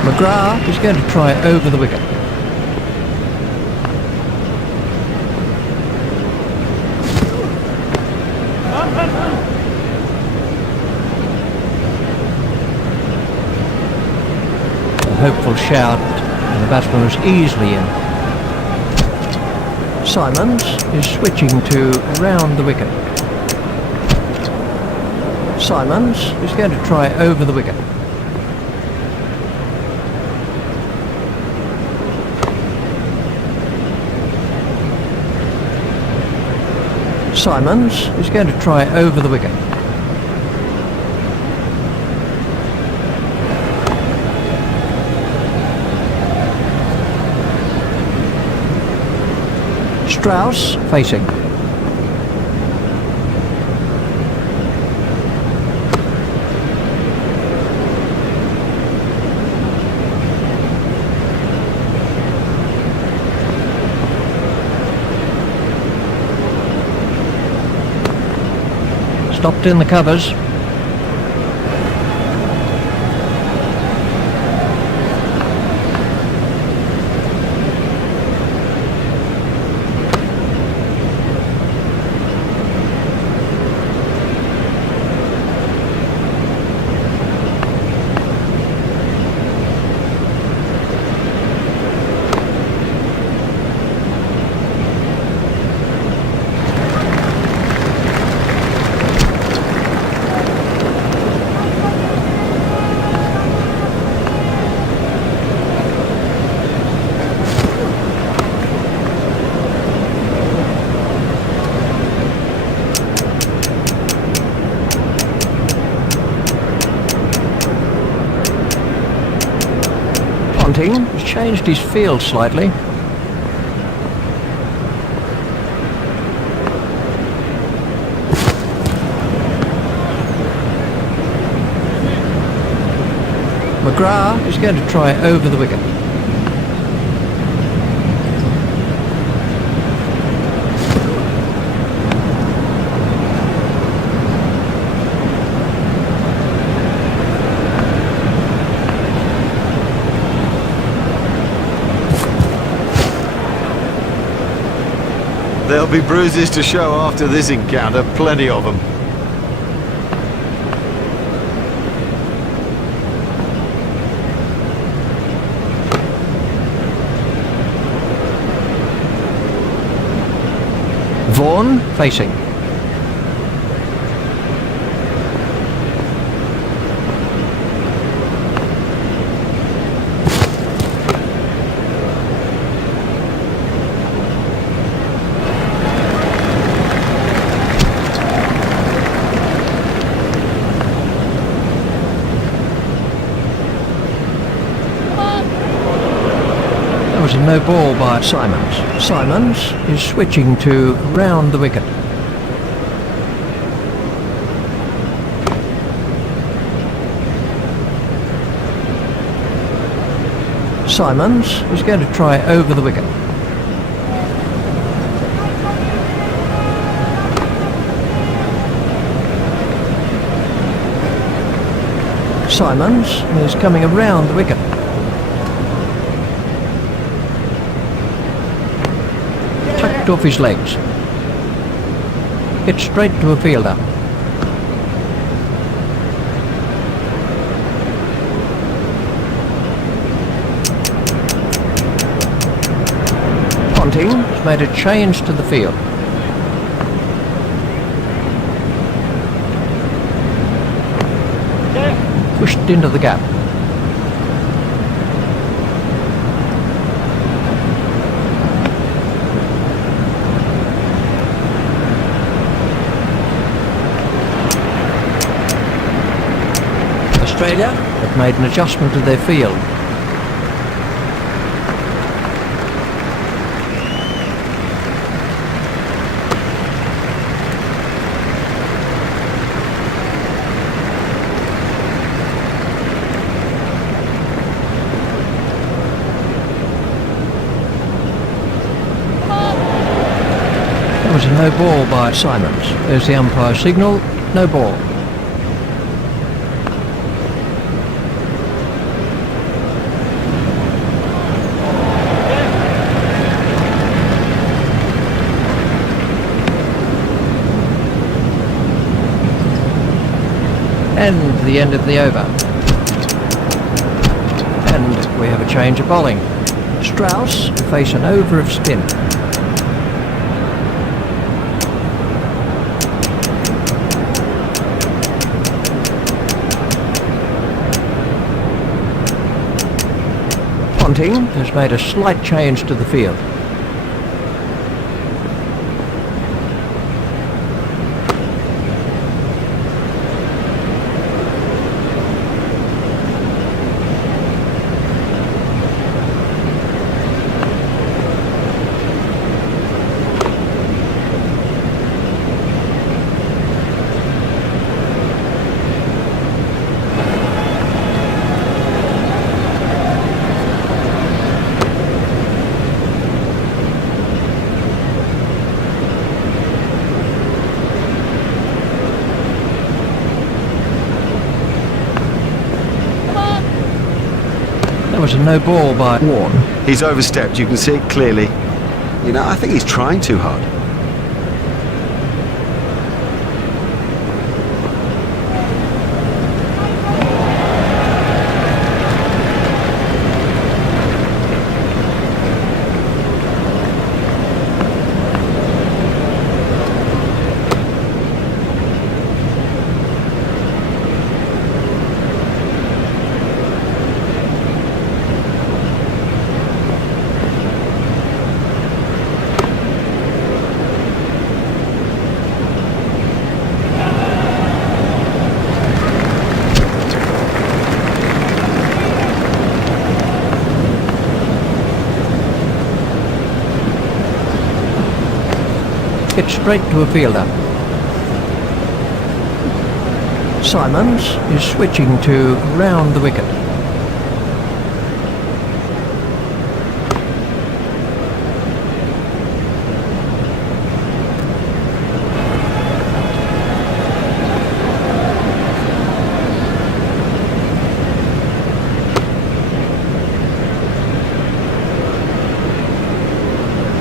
McGrath is going to try over the wicket. Hopeful shout, and the batsman was easily in. Simons is switching to around the wicket. Simons is going to try over the wicket. Simons is going to try over the wicket. Strauss facing. Stopped in the covers. Ponting has changed his field slightly. McGrath is going to try over the wicket. There'll be bruises to show after this encounter, plenty of them. Vaughan facing. That was a no ball by Simons. Simons is switching to round the wicket. Simons is going to try over the wicket. Simons is coming around the wicket. Tucked off his legs. Hit straight to a fielder. Ponting has made a change to the field. Pushed into the gap. Australia have made an adjustment to their field. That was a no ball by Simons. There's the umpire signal, no ball. And the end of the over. And we have a change of bowling. Strauss face an over of spin. Ponting has made a slight change to the field. That was a no ball by Warren. He's overstepped, you can see it clearly. You know, I think he's trying too hard. Hit straight to a fielder. Simons is switching to round the wicket.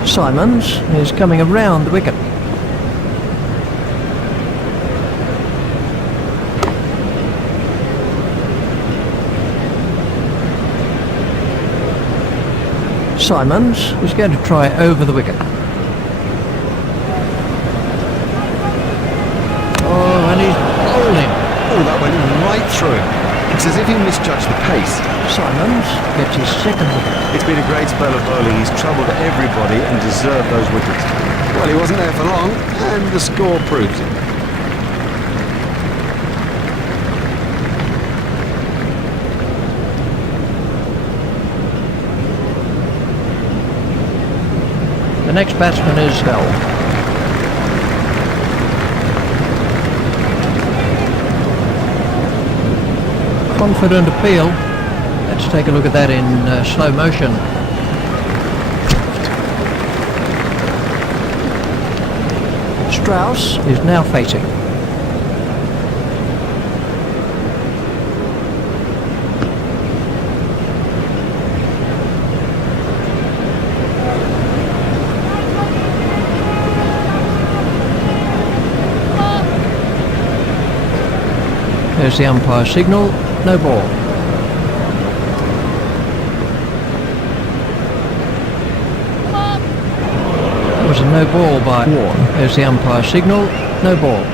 Simons is coming around the wicket. Simons is going to try over the wicket. Oh, and he's bowling. Oh, that went right through him. It's as if he misjudged the pace. Simons gets his second wicket. It's been a great spell of bowling. He's troubled everybody and deserved those wickets. Well, he wasn't there for long, and the score proves it. The next batsman is Bell. Confident appeal. Let's take a look at that in slow motion. Strauss is now facing. There's the umpire signal, no ball. That was a no ball by Warren. There's the umpire signal, no ball.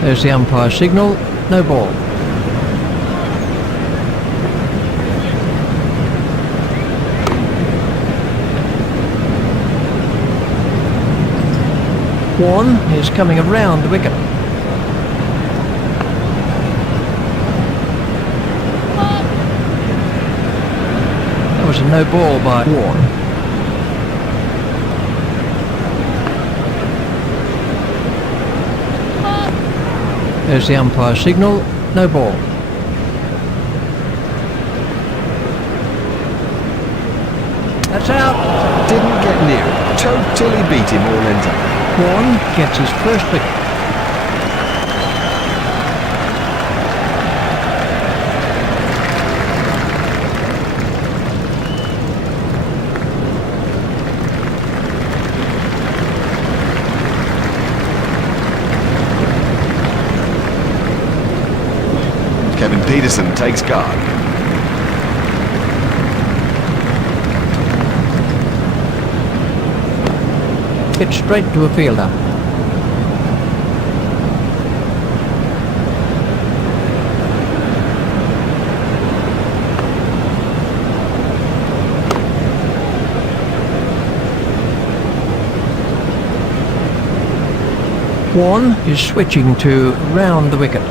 There's the umpire signal, no ball. Warren is coming around the wicket. That was a no ball by Warren. There's the umpire signal, no ball. That's out. Didn't get near it. Totally beat him all ends up. Warren gets his first wicket. Kevin Peterson takes guard. Hit straight to a fielder. Warren is switching to round the wicket.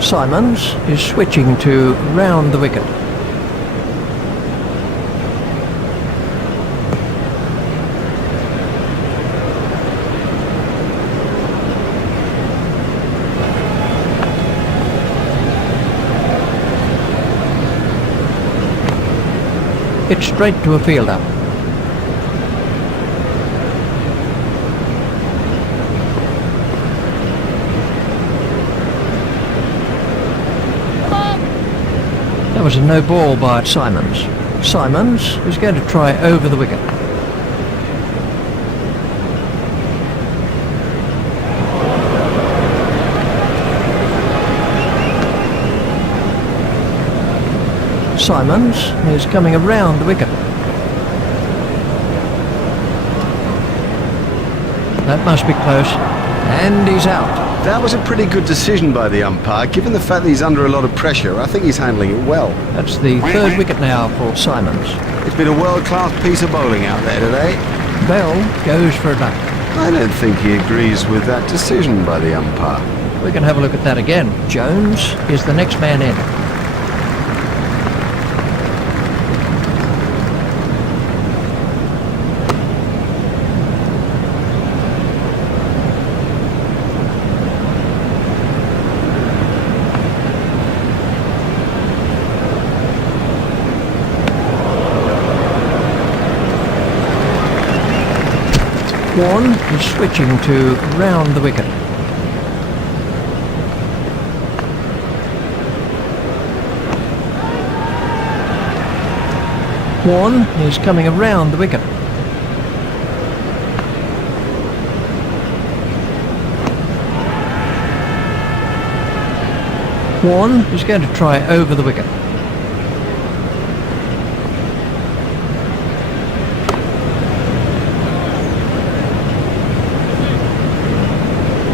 Simons is switching to round the wicket. It's straight to a fielder. That was a no ball by Simons. Simons is going to try over the wicket. Simons is coming around the wicket. That must be close. And he's out. That was a pretty good decision by the umpire. Given the fact that he's under a lot of pressure, I think he's handling it well. That's the third wicket now for Simons. It's been a world-class piece of bowling out there today. Bell goes for a duck. I don't think he agrees with that decision by the umpire. We can have a look at that again. Jones is the next man in. Warren is switching to round the wicket. Warren is coming around the wicket. Warren is going to try over the wicket.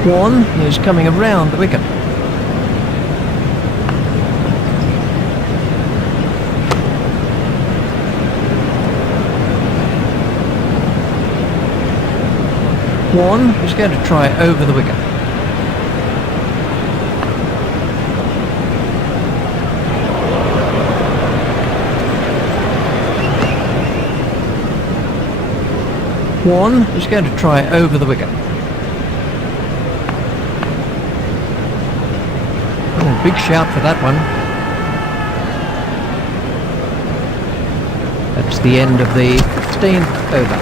Warren is coming around the wicket. Warren is going to try over the wicket. Warren is going to try over the wicket. Oh, big shout for that one. That's the end of the 15th over.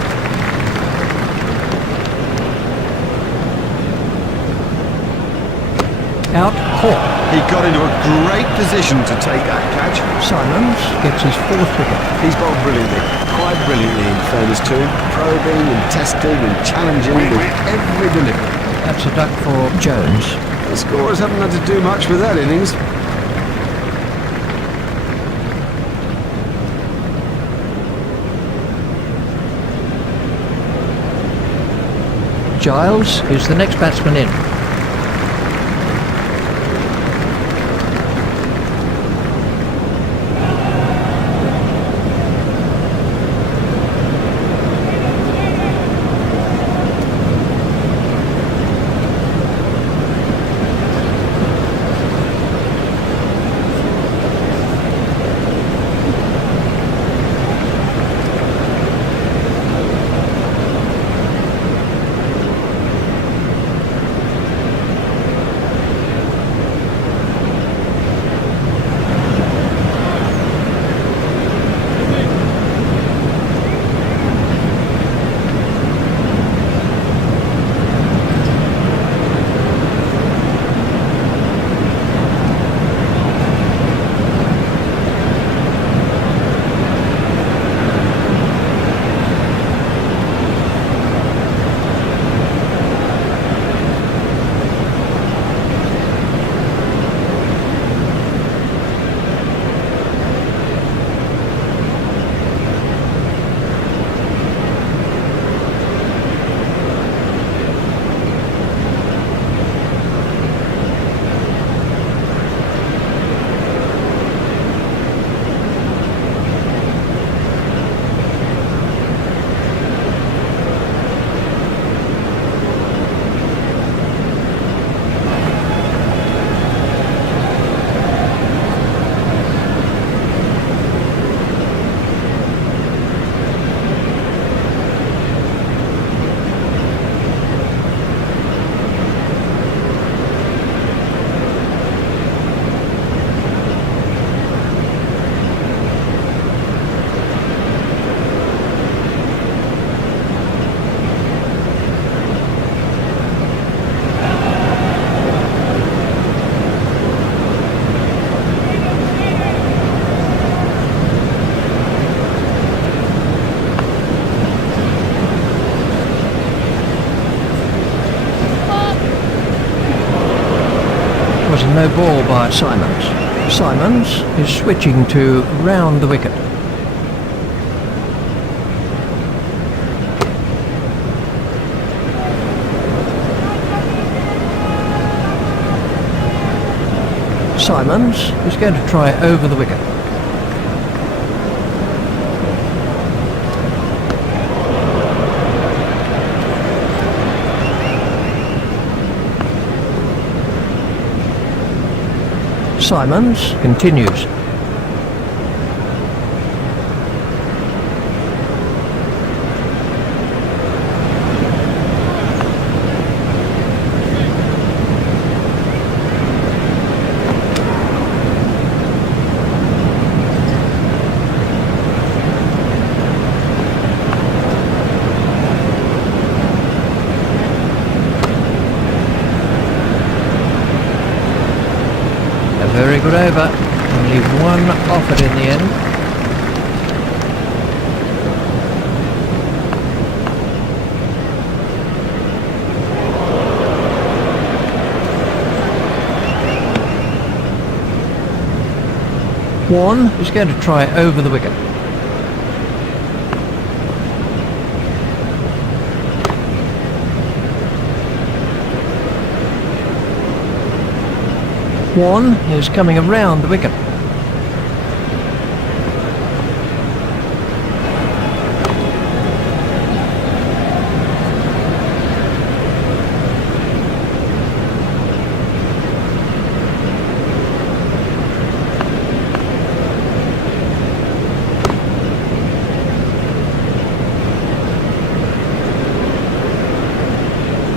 Out, caught. He got into a great position to take that catch. Simons gets his 4th wicket. He's bowled brilliantly, quite brilliantly in fairness to him, probing and testing and challenging with every delivery. That's a duck for Jones. The scorers haven't had to do much with that innings. Giles is the next batsman in. Was a no ball by Simons. Simons is switching to round the wicket. Simons is going to try over the wicket. Simons continues. Very good over, only one offered in the end. One is going to try over the wicket. One is coming around the wicket.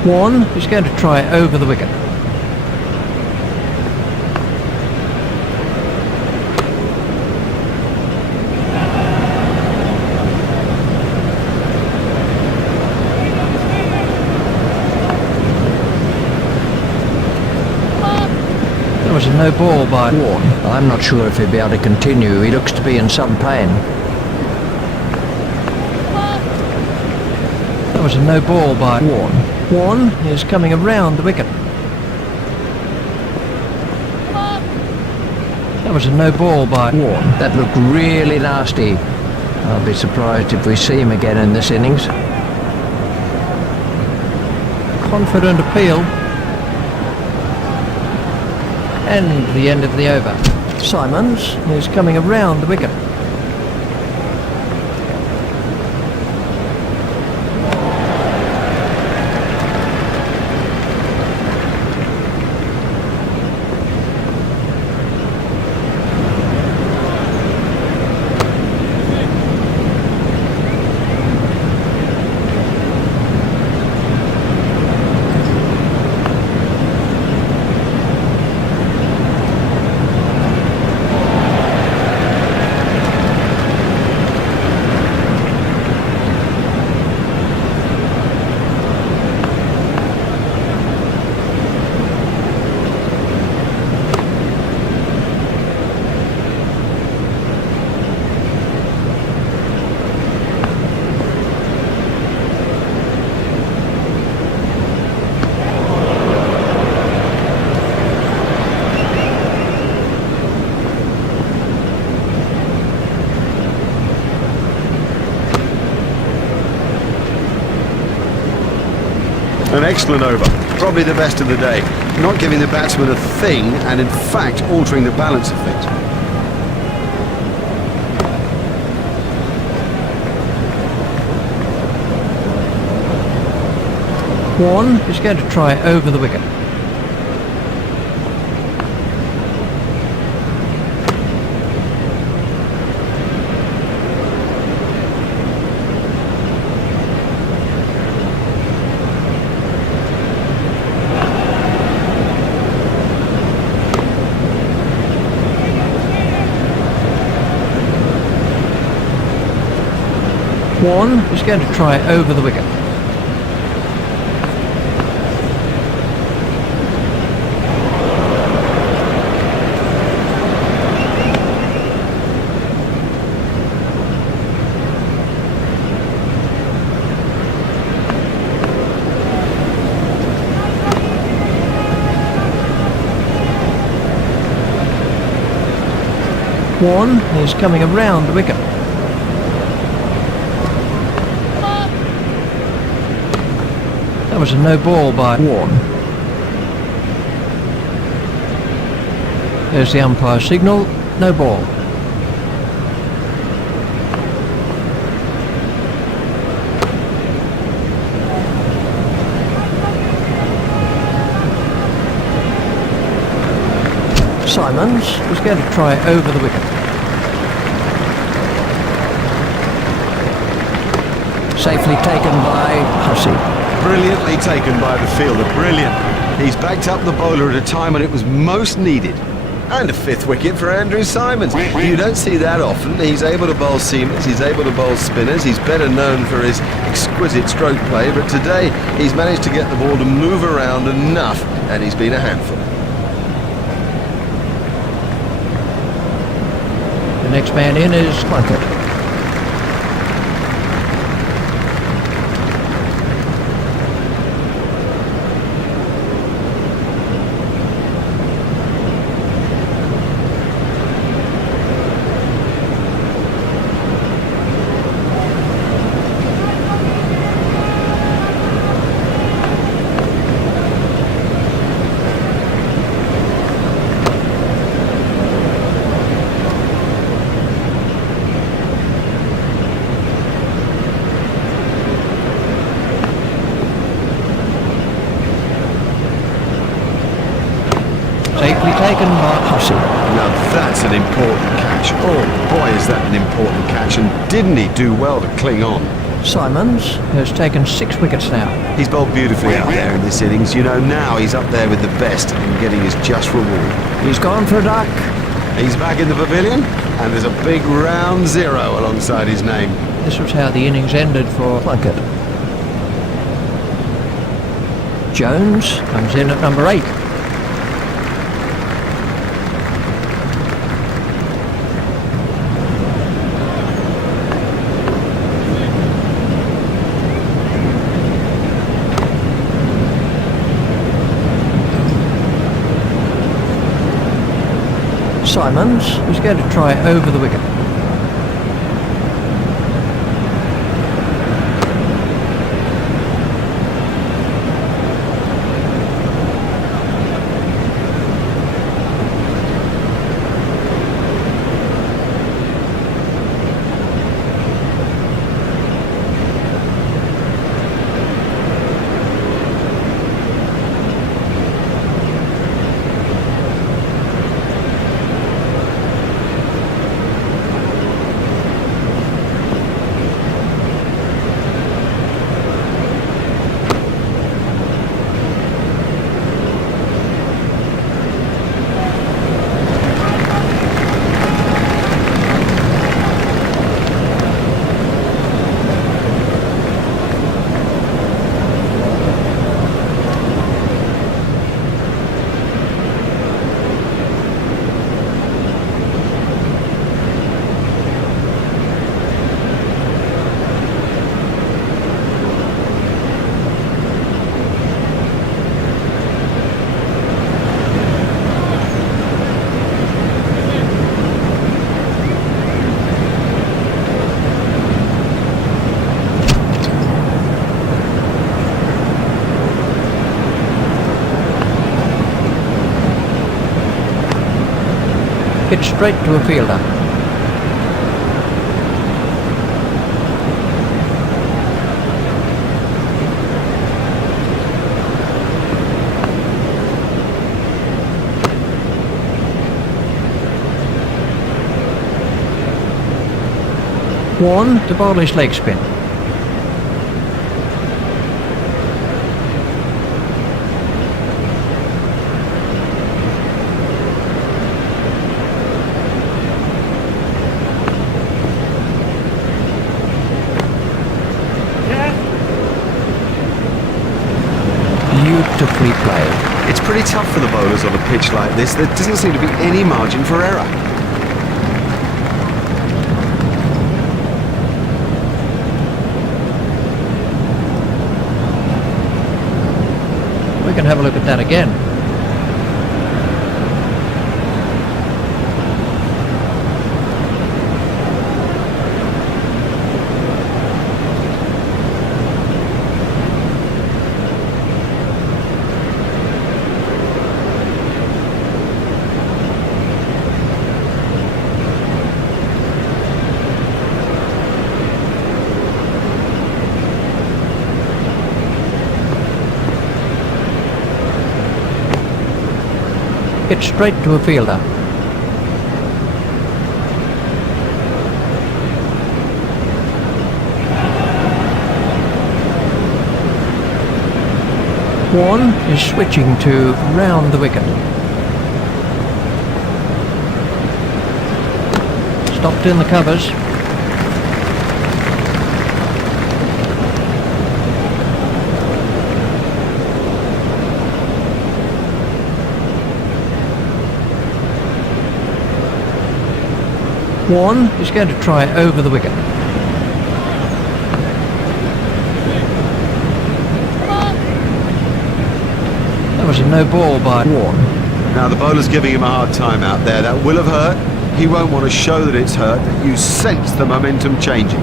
One is going to try over the wicket. That was a no ball by Warren. I'm not sure if he'll be able to continue. He looks to be in some pain. That was a no ball by Warren. Warren is coming around the wicket. That was a no ball by Warren. That looked really nasty. I'll be surprised if we see him again in this innings. Confident appeal. And the end of the over. Simons is coming around the wicket. An excellent over, probably the best of the day. Not giving the batsman a thing and in fact altering the balance of things. Warren is going to try over the wicket. Warren is going to try over the wicket. Warren is coming around the wicket. That was a no ball by Warren. There's the umpire signal, no ball. Simons is going to try over the wicket. Safely taken by Hussey. Brilliantly taken by the fielder, brilliant. He's backed up the bowler at a time when it was most needed. And a fifth wicket for Andrew Simons. You don't see that often. He's able to bowl seamers, he's able to bowl spinners, he's better known for his exquisite stroke play, but today he's managed to get the ball to move around enough, and he's been a handful. The next man in is Clinch. Safely taken by Hussey. Now that's an important catch. Oh boy, is that an important catch, and didn't he do well to cling on? Simons has taken 6 wickets now. He's bowled beautifully out there in this innings. You know, now he's up there with the best and getting his just reward. He's gone for a duck. He's back in the pavilion, and there's a big round 0 alongside his name. This was how the innings ended for Plunkett. Jones comes in at number 8. Simons is going to try over the wicket. Hit straight to a fielder. Warren to bowl his leg spin. Beautifully played. It's pretty tough for the bowlers on a pitch like this. There doesn't seem to be any margin for error. We can have a look at that again. Hit straight to a fielder. Warren is switching to round the wicket. Stopped in the covers. Warren is going to try over the wicket. That was a no ball by Warren. Now the bowler's giving him a hard time out there. That will have hurt. He won't want to show that it's hurt, but you sense the momentum changing.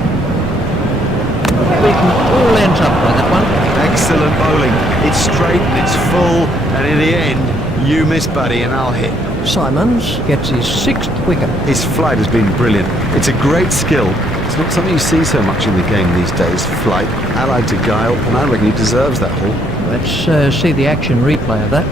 Beaten all ends up by that one. Excellent bowling. It's straight and it's full, and in the end, you miss, buddy, and I'll hit. Simons gets his 6th wicket. His flight has been brilliant. It's a great skill. It's not something you see so much in the game these days. Flight, allied to guile, and I reckon he deserves that haul. Let's see the action replay of that.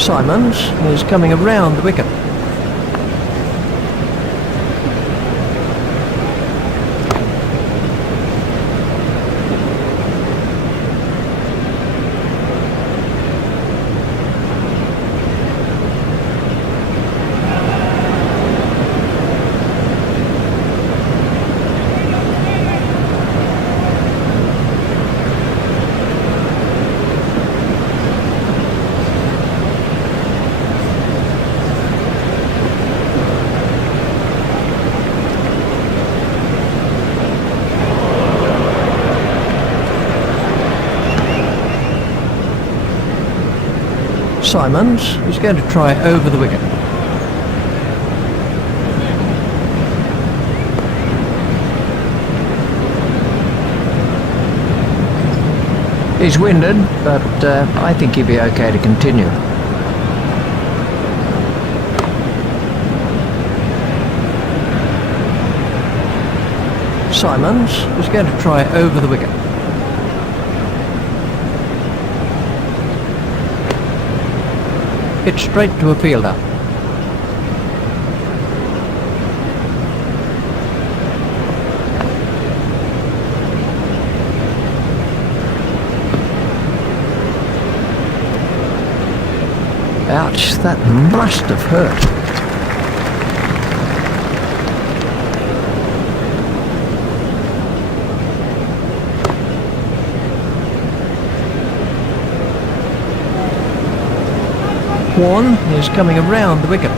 Simons is coming around the wicket. Simons is going to try over the wicket. He's winded, but I think he'll be okay to continue. Simons is going to try over the wicket. Hit straight to a fielder. Ouch, that must have hurt. Warren is coming around the wicket.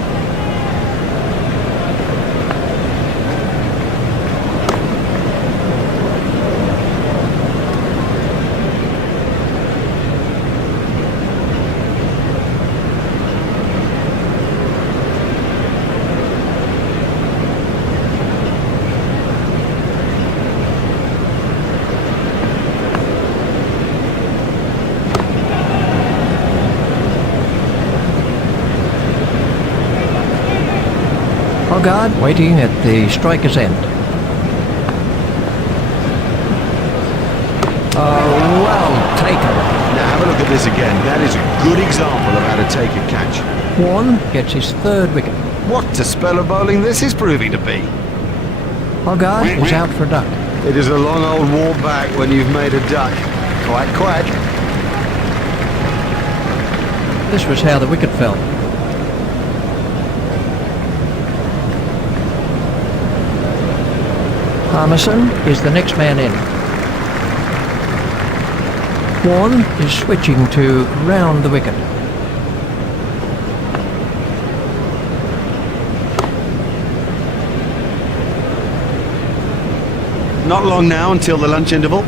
Guard waiting at the striker's end. Oh, well taken. Now have a look at this again. That is a good example of how to take a catch. Warren gets his 3rd wicket. What a spell of bowling this is proving to be. Hogarth is out for a duck. It is a long old walk back when you've made a duck. Quack, quack. This was how the wicket fell. Harmison is the next man in. Warren is switching to round the wicket. Not long now until the lunch interval.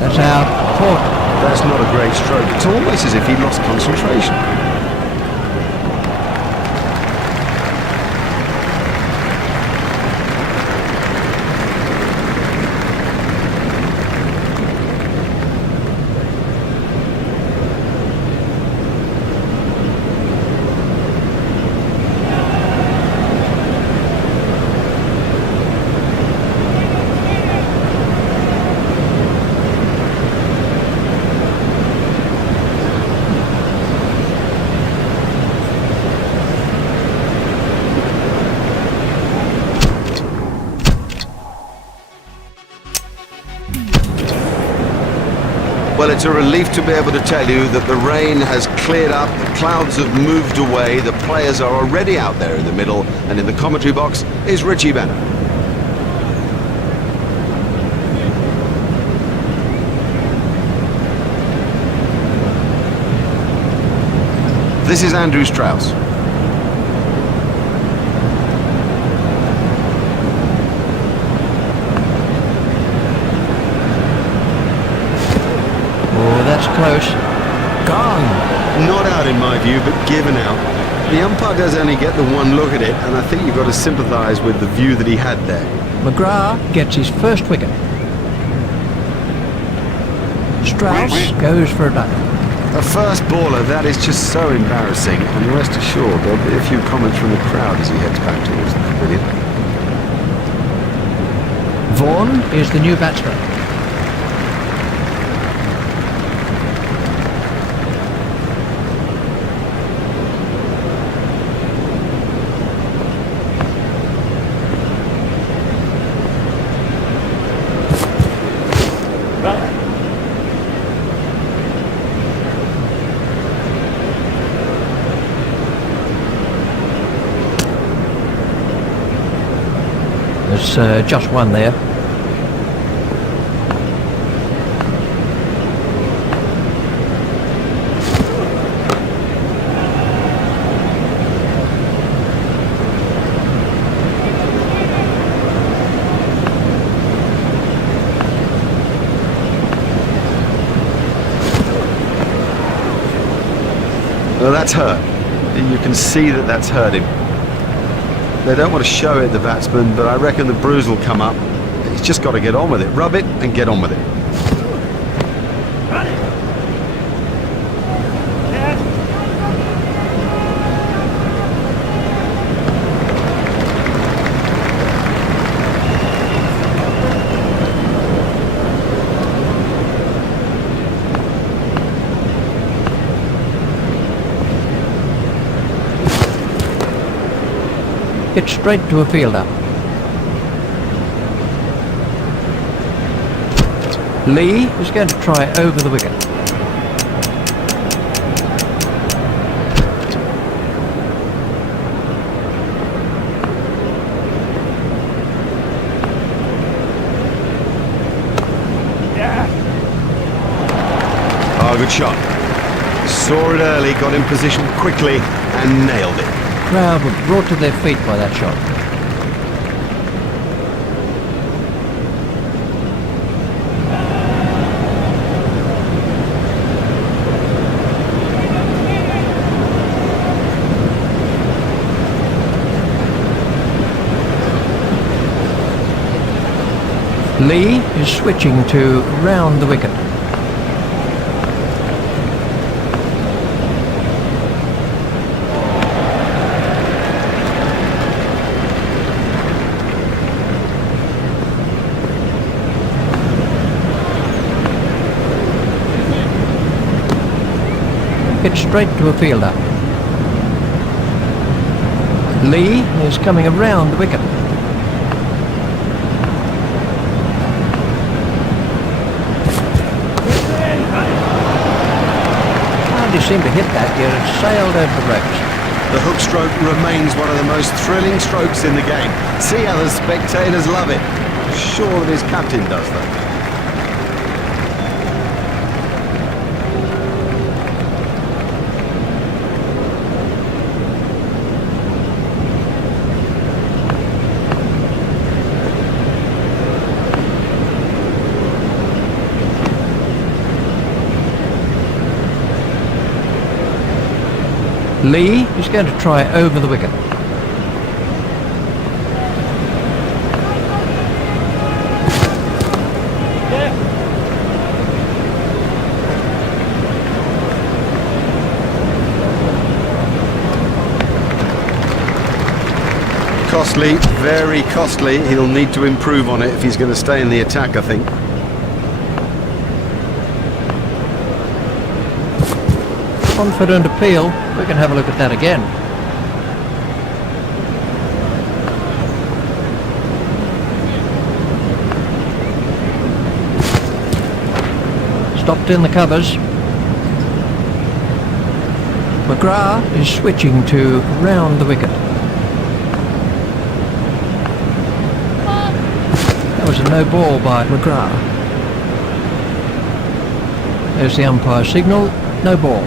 That's out. Caught. That's not a great stroke. It's almost as if he lost concentration. Well, it's a relief to be able to tell you that the rain has cleared up, the clouds have moved away, the players are already out there in the middle, and in the commentary box is Richie Bennett. This is Andrew Strauss. Oh, that's close. Gone. Not out in my view, but given out. The umpire does only get the one look at it, and I think you've got to sympathise with the view that he had there. McGrath gets his first wicket. Strauss goes for a duck. A first baller, that is just so embarrassing, and rest assured there'll be a few comments from the crowd as he heads back towards the pavilion. Vaughan is the new batsman. There's just one there. Well, that's hurt. You can see that that's hurt him. They don't want to show it, the batsman, but I reckon the bruise will come up. He's just got to get on with it. Rub it and get on with it. Hit straight to a fielder. Lee is going to try over the wicket. Oh, good shot. Saw it early, got in position quickly and nailed it. Crowd were brought to their feet by that shot. Lee is switching to round the wicket. Hit straight to a fielder. Lee is coming around the wicket. Hardly seemed to hit that, yet it sailed over the ropes. The hook stroke remains one of the most thrilling strokes in the game. See how the spectators love it. I'm sure that his captain does though. Lee is going to try over the wicket. Costly, very costly. He'll need to improve on it if he's going to stay in the attack, I think. Confident appeal. We can have a look at that again. Stopped in the covers. McGrath is switching to round the wicket. That was a no ball by McGrath. There's the umpire signal, no ball.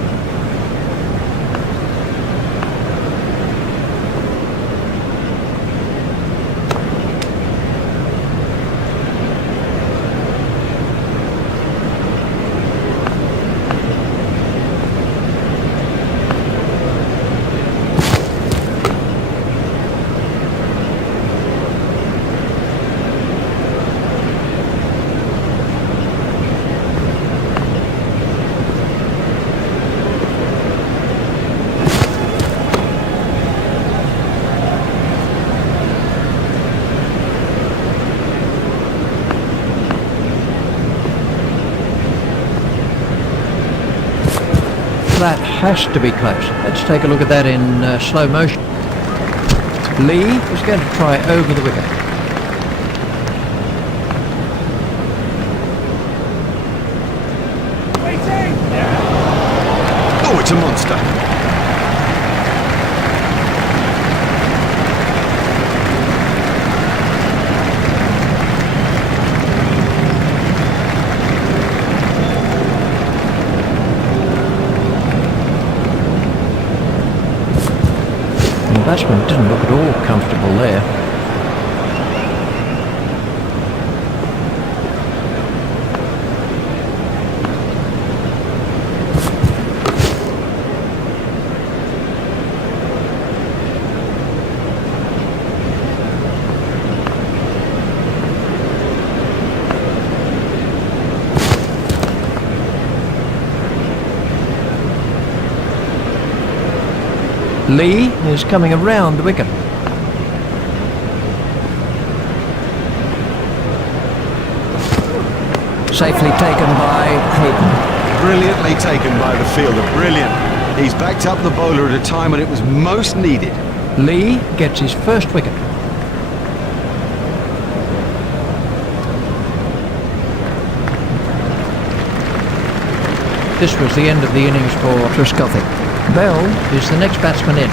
That has to be close. Let's take a look at that in slow motion. Lee is going to try over the wicket. Oh, it's a monster. The batsman didn't look at all comfortable there. Lee is coming around the wicket. Safely taken by Hayden. Brilliantly taken by the fielder, brilliant. He's backed up the bowler at a time when it was most needed. Lee gets his first wicket. This was the end of the innings for Trescothick. Bell is the next batsman in.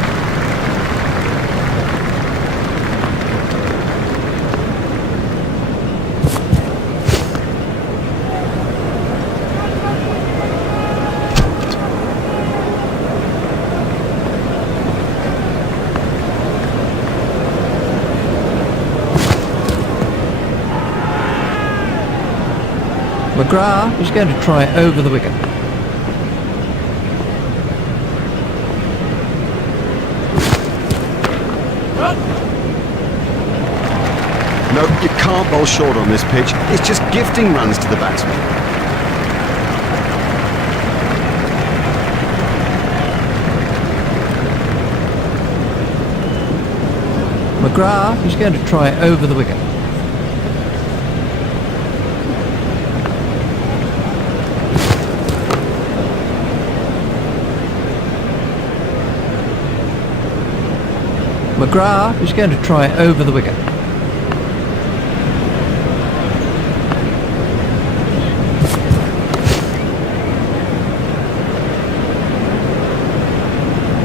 McGrath is going to try over the wicket. No, you can't bowl short on this pitch. It's just gifting runs to the batsman. McGrath is going to try over the wicket. McGrath is going to try over the wicket.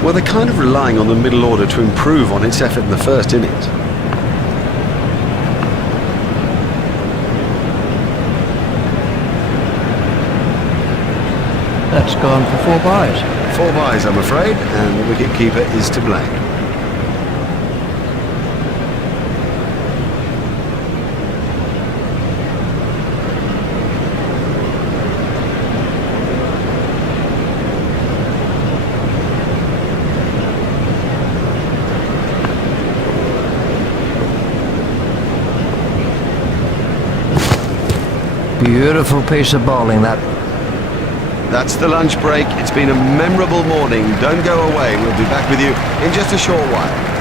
Well, they're kind of relying on the middle order to improve on its effort in the first innings. That's gone for 4 byes. 4 byes, I'm afraid, and the wicket-keeper is to blame. Beautiful piece of bowling, that. That's the lunch break. It's been a memorable morning. Don't go away. We'll be back with you in just a short while.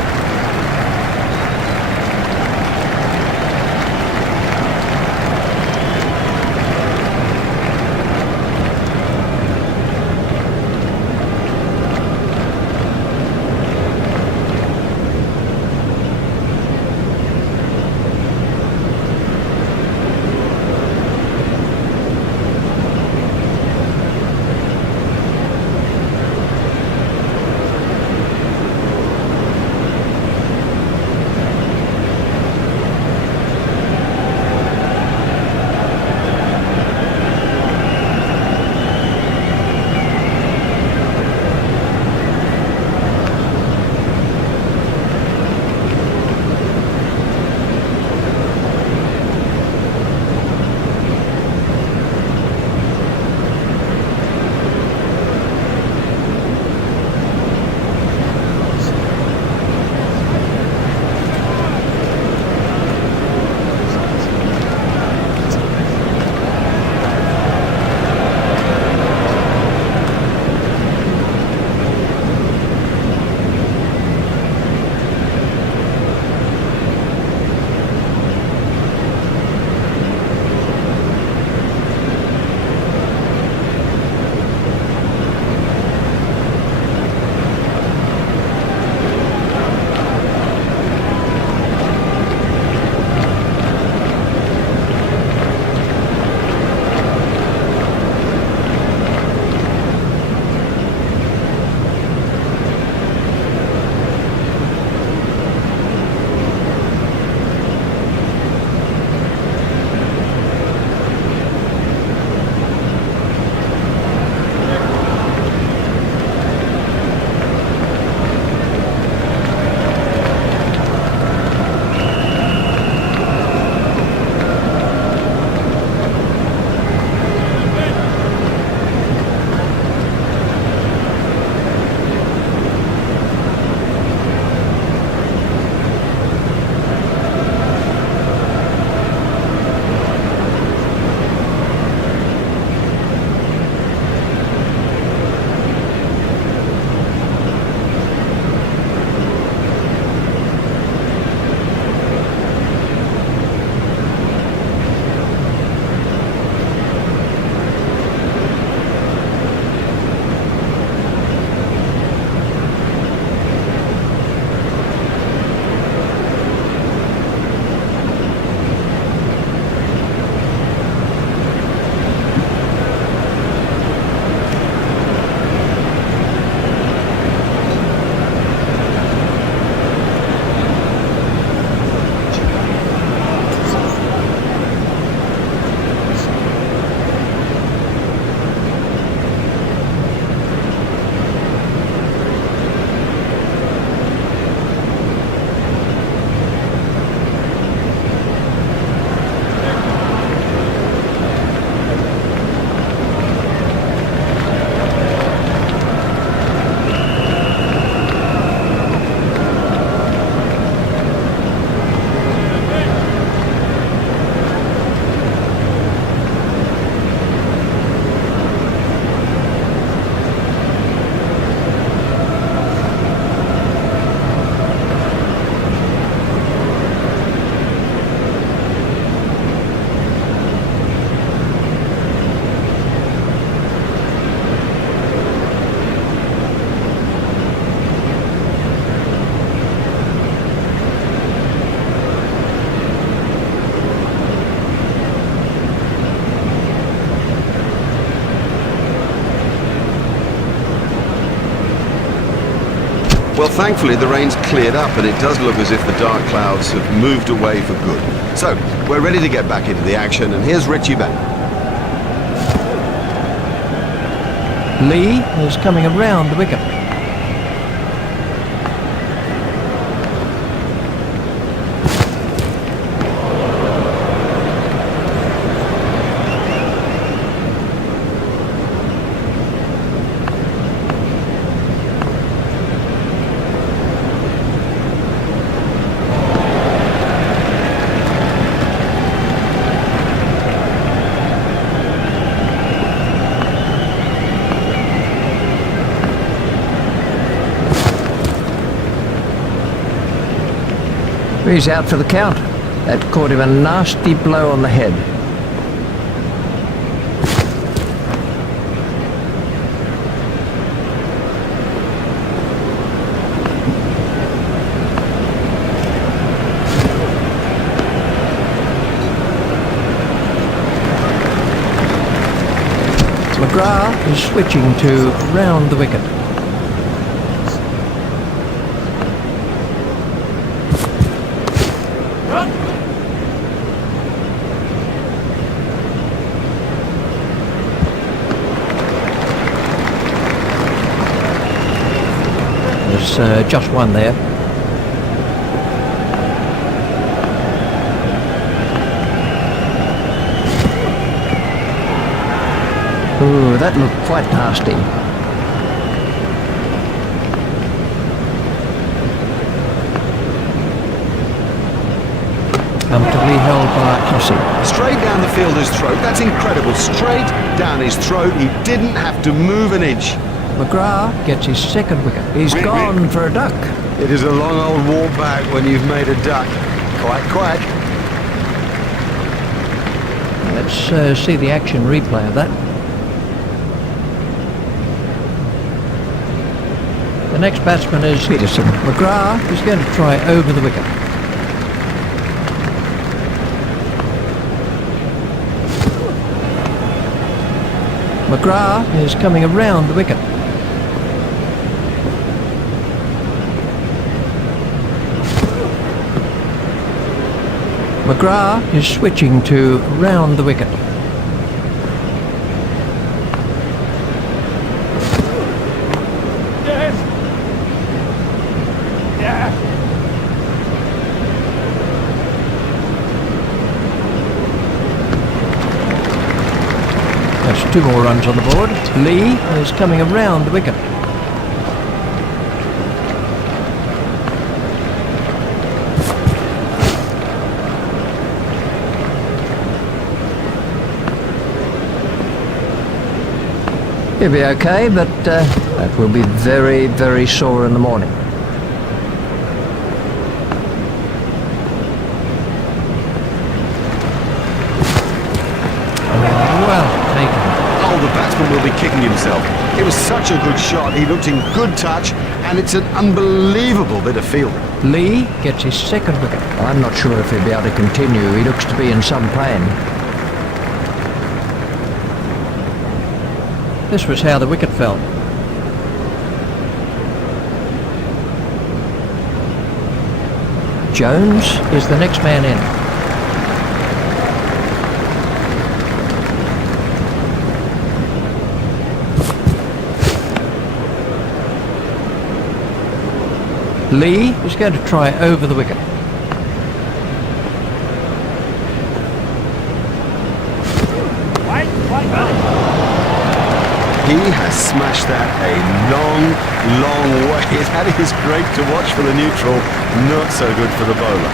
Well, thankfully the rain's cleared up and it does look as if the dark clouds have moved away for good. So, we're ready to get back into the action, and here's Richie back. Lee is coming around the wicket. He's out for the count. That caught him a nasty blow on the head. McGrath is switching to round the wicket. There's just one there. Ooh, that looked quite nasty. Comfortably held by Hussey. Straight down the fielder's throat. That's incredible. Straight down his throat. He didn't have to move an inch. McGrath gets his second wicket. He's gone for a duck. It is a long old walk back when you've made a duck. Quite. Let's see the action replay of that. The next batsman is Peterson. McGrath is going to try over the wicket. McGrath is coming around the wicket. McGrath is switching to round the wicket. That's 2 more runs on the board. Lee is coming around the wicket. He'll be okay, but that will be very, very sore in the morning. Well taken. Oh, the batsman will be kicking himself. It was such a good shot. He looked in good touch, and it's an unbelievable bit of fielding. Lee gets his second wicket. I'm not sure if he'll be able to continue. He looks to be in some pain. This was how the wicket fell. Jones is the next man in. Lee is going to try over the wicket. He has smashed that a long way. That is great to watch for the neutral, not so good for the bowler.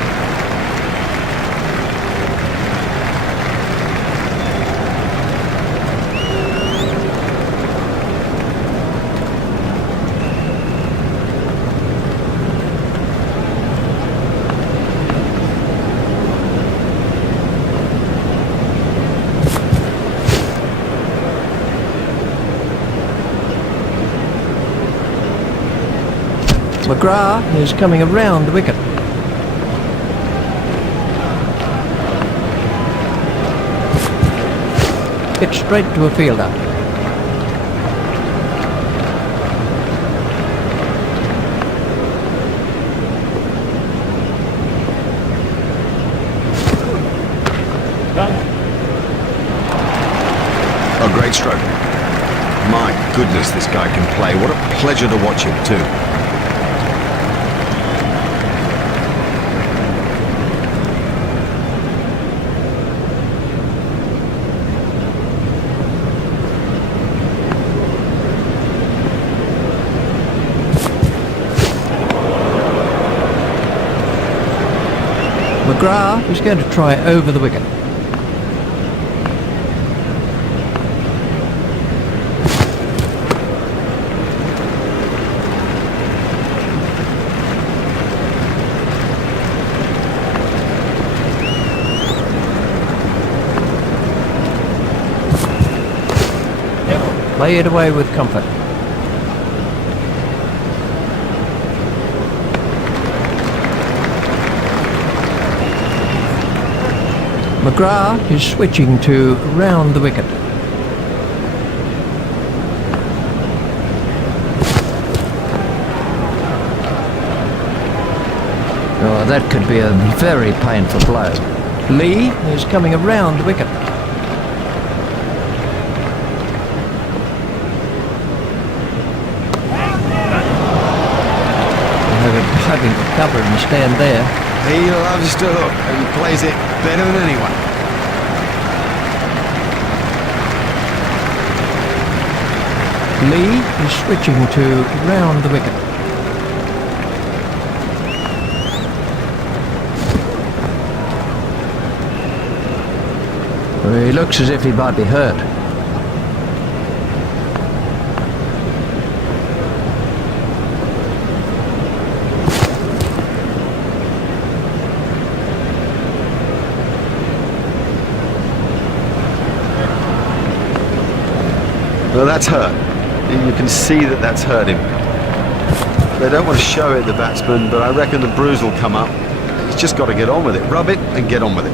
McGrath is coming around the wicket. Hit straight to a fielder. A great stroke. My goodness, this guy can play. What a pleasure to watch him too. McGrath is going to try over the wicket. cleared away with comfort. McGrath is switching to round the wicket. Oh, that could be a very painful blow. Lee is coming around the wicket. Having to cover and stand there. He loves to hook and plays it better than anyone. Lee is switching to round the wicket. He looks as if he might be hurt. Well, that's hurt. You can see that that's hurt him. They don't want to show it, the batsman, but I reckon the bruise will come up. He's just got to get on with it. Rub it and get on with it.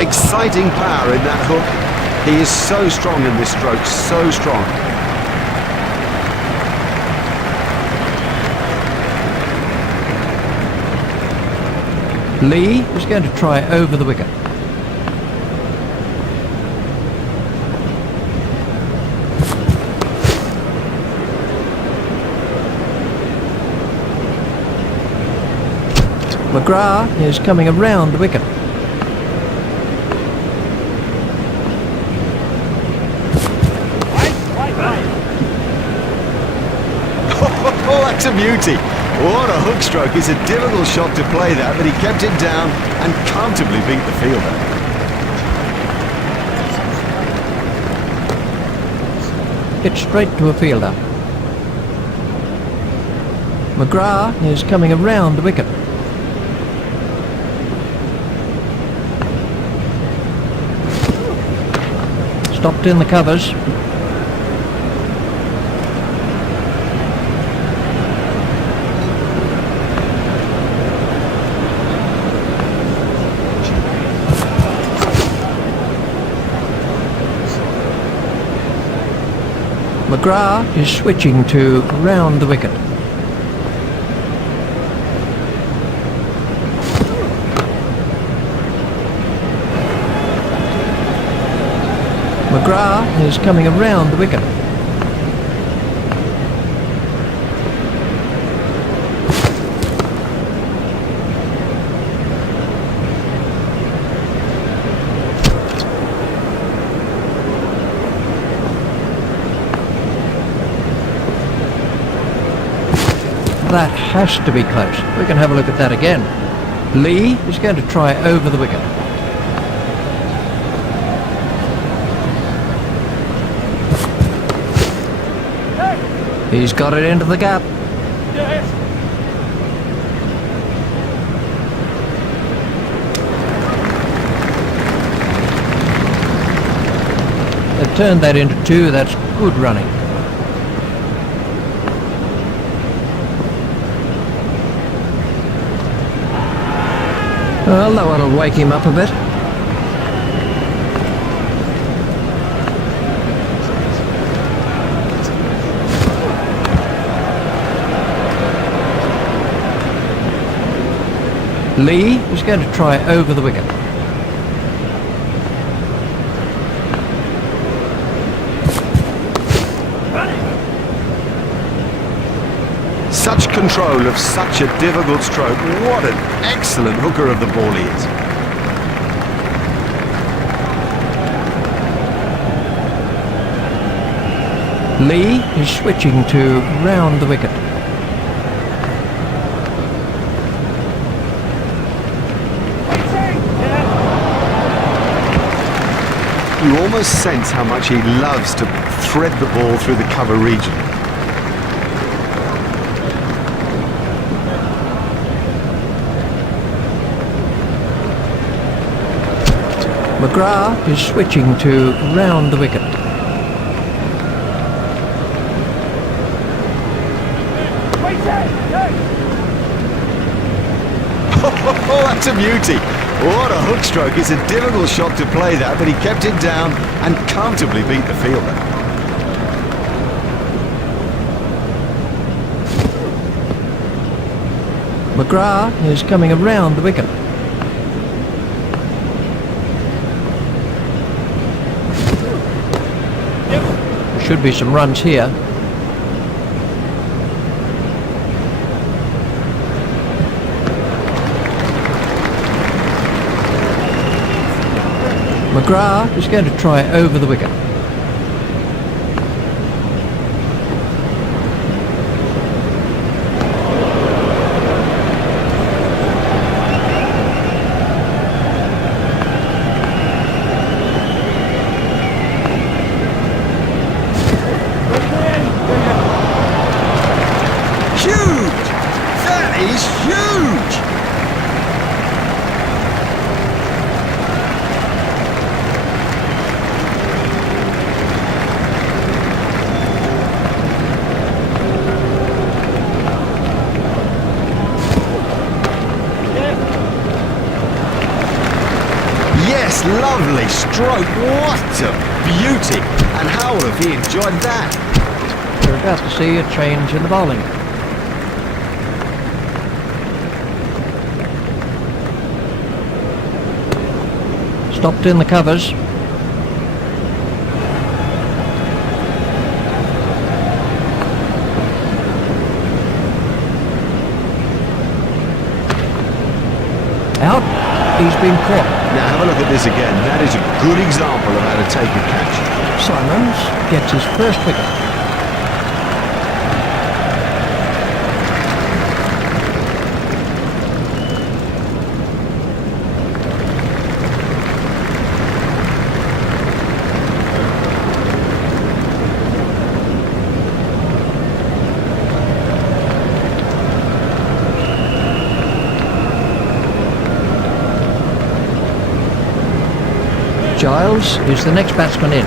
Exciting power in that hook. He is so strong in this stroke, so strong. Lee is going to try over the wicket. McGrath is coming around the wicket. Oh, that's a beauty. What a hook stroke. It's a difficult shot to play that, but he kept it down and comfortably beat the fielder. Hit straight to a fielder. McGrath is coming around the wicket. Stopped in the covers. McGrath is switching to round the wicket. McGrath is coming around the wicket. That has to be close. We can have a look at that again. Lee is going to try over the wicket. He's got it into the gap. They've turned that into two. That's good running. Well, that one will wake him up a bit. Lee is going to try over the wicket. Such control of such a difficult stroke. What an excellent hooker of the ball he is. Lee is switching to round the wicket. You almost sense how much he loves to thread the ball through the cover region. McGrath is switching to round the wicket. Oh, that's a beauty. What a hook stroke. It's a difficult shot to play that, but he kept it down and comfortably beat the fielder. McGrath is coming around the wicket. There should be some runs here. McGrath is going to try over the wicket. Huge! That is huge! Yes, lovely stroke. What a beauty! And how would have he enjoyed that? We're about to see a change in the bowling. Stopped in the covers. Out. He's been caught. Now have a look at this again. That is a good example of how to take a catch. Simons gets his first wicket. Giles is the next batsman in.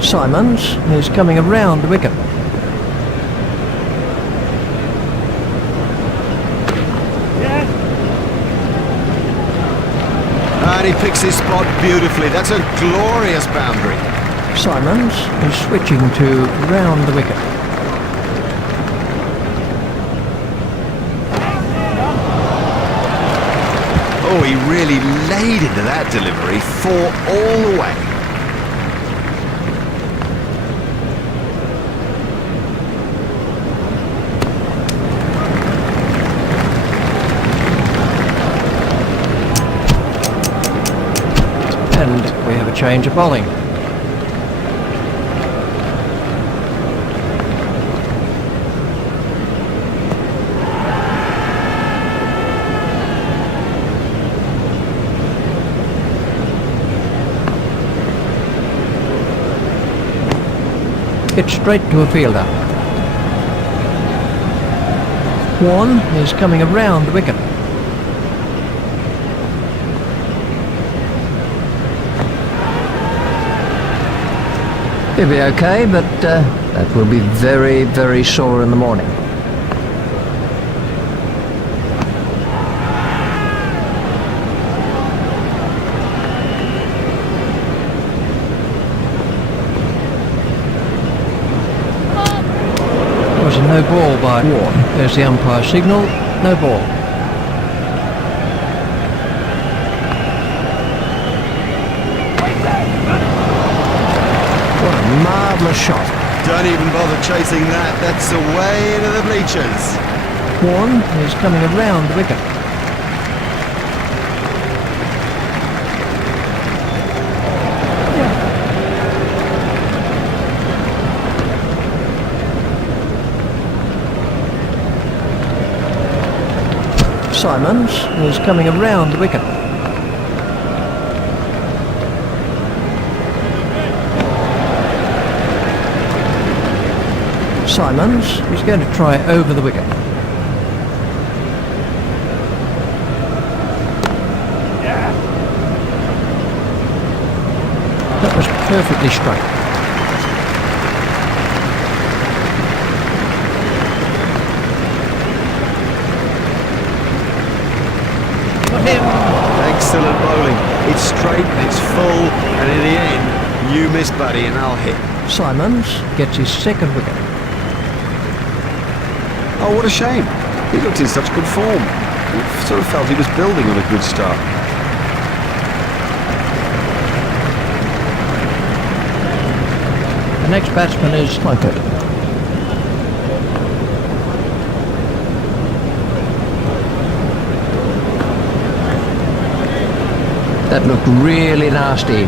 Simons is coming around the wicket. And he picks his spot beautifully. That's a glorious boundary. Simons is switching to round the wicket. Oh, he really laid into that delivery, 4 all the way. And we have a change of bowling. Hit straight to a fielder. Warren is coming around the wicket. He'll be okay, but that will be very, very sore in the morning. no ball by Ward. There's the umpire signal, no ball. What a marvellous shot. Don't even bother chasing that. That's away into the bleachers. Warren is coming around the wicket. Simons is coming around the wicket. Simons is going to try over the wicket. That was perfectly straight. Excellent bowling. It's straight and it's full, and in the end, you miss, buddy, and I'll hit. Simons gets his second wicket. Oh, what a shame. He looked in such good form. I sort of felt he was building on a good start. The next batsman is Plunkett. That looked really nasty.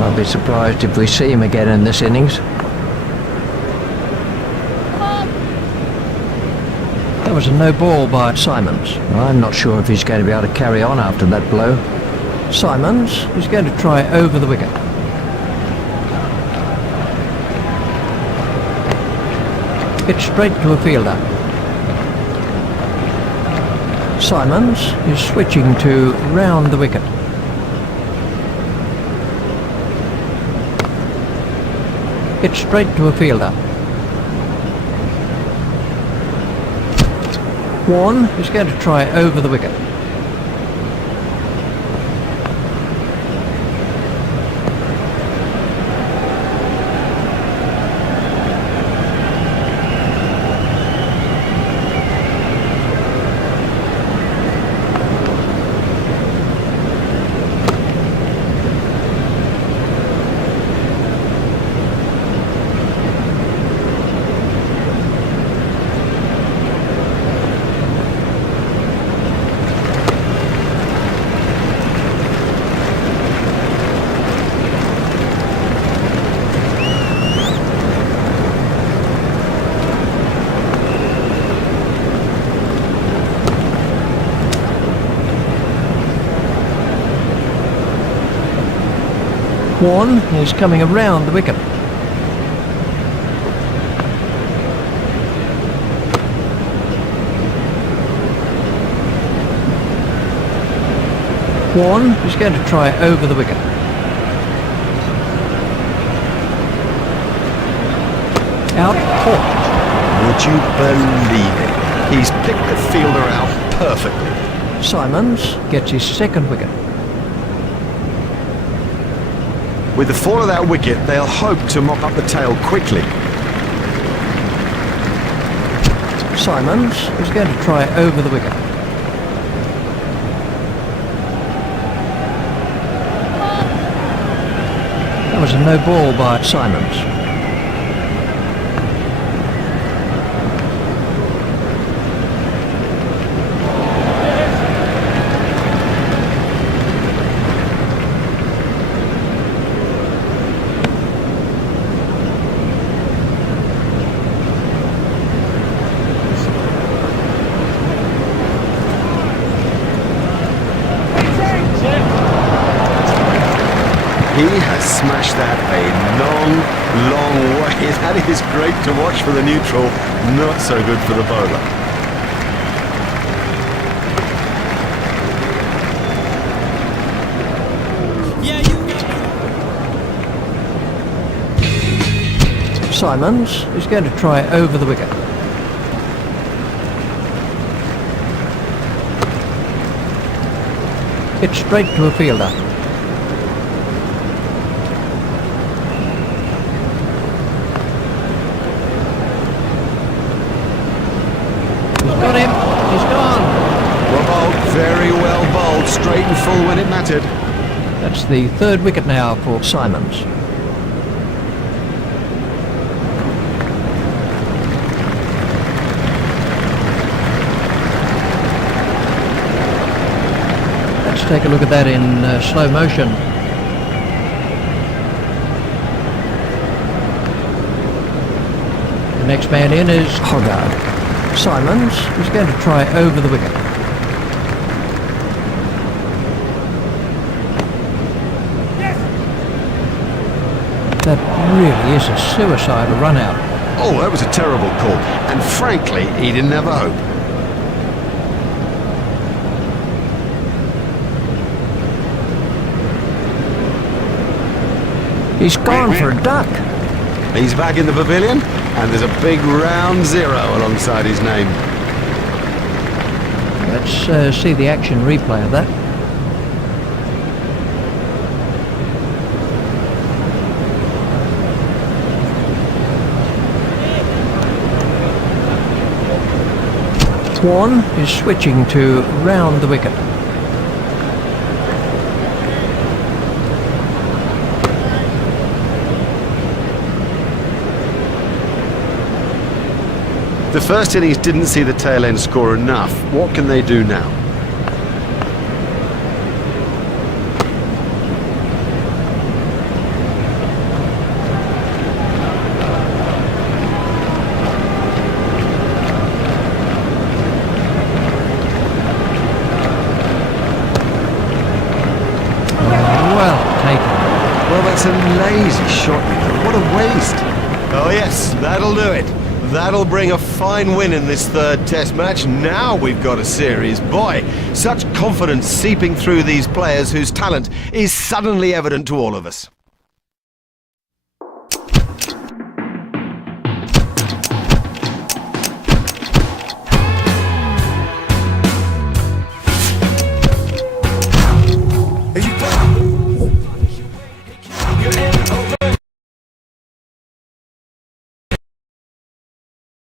I'll be surprised if we see him again in this innings. That was a no ball by Simons. I'm not sure if he's going to be able to carry on after that blow. Simons is going to try over the wicket. It's straight to a fielder. Simons is switching to round the wicket. It's straight to a fielder. Warren is going to try over the wicket. Warren is coming around the wicket. Warren is going to try over the wicket. Out, caught. Would you believe it? He's picked the fielder out perfectly. Simons gets his second wicket. With the fall of that wicket, they'll hope to mop up the tail quickly. Simons is going to try over the wicket. That was a no ball by Simons. He has smashed that a long, long way. That is great to watch for the neutral, not so good for the bowler. Simons is going to try over the wicket. It's straight to a fielder. straight and full when it mattered. That's the third wicket now for Simons. Let's take a look at that in slow motion. The next man in is Hogarth. Simons is going to try over the wicket. That really is a suicidal run out. Oh, that was a terrible call. And frankly, he didn't have a hope. He's gone for a duck. He's back in the pavilion, and there's a big round 0 alongside his name. Let's see the action replay of that. Swan is switching to round the wicket. The first innings didn't see the tail end score enough. What can they do now? Well taken. Well, that's a lazy shot, you know. What a waste. Oh yes, that'll do it. That'll bring a fine win in this third test match. Now we've got a series. Boy, such confidence seeping through these players whose talent is suddenly evident to all of us.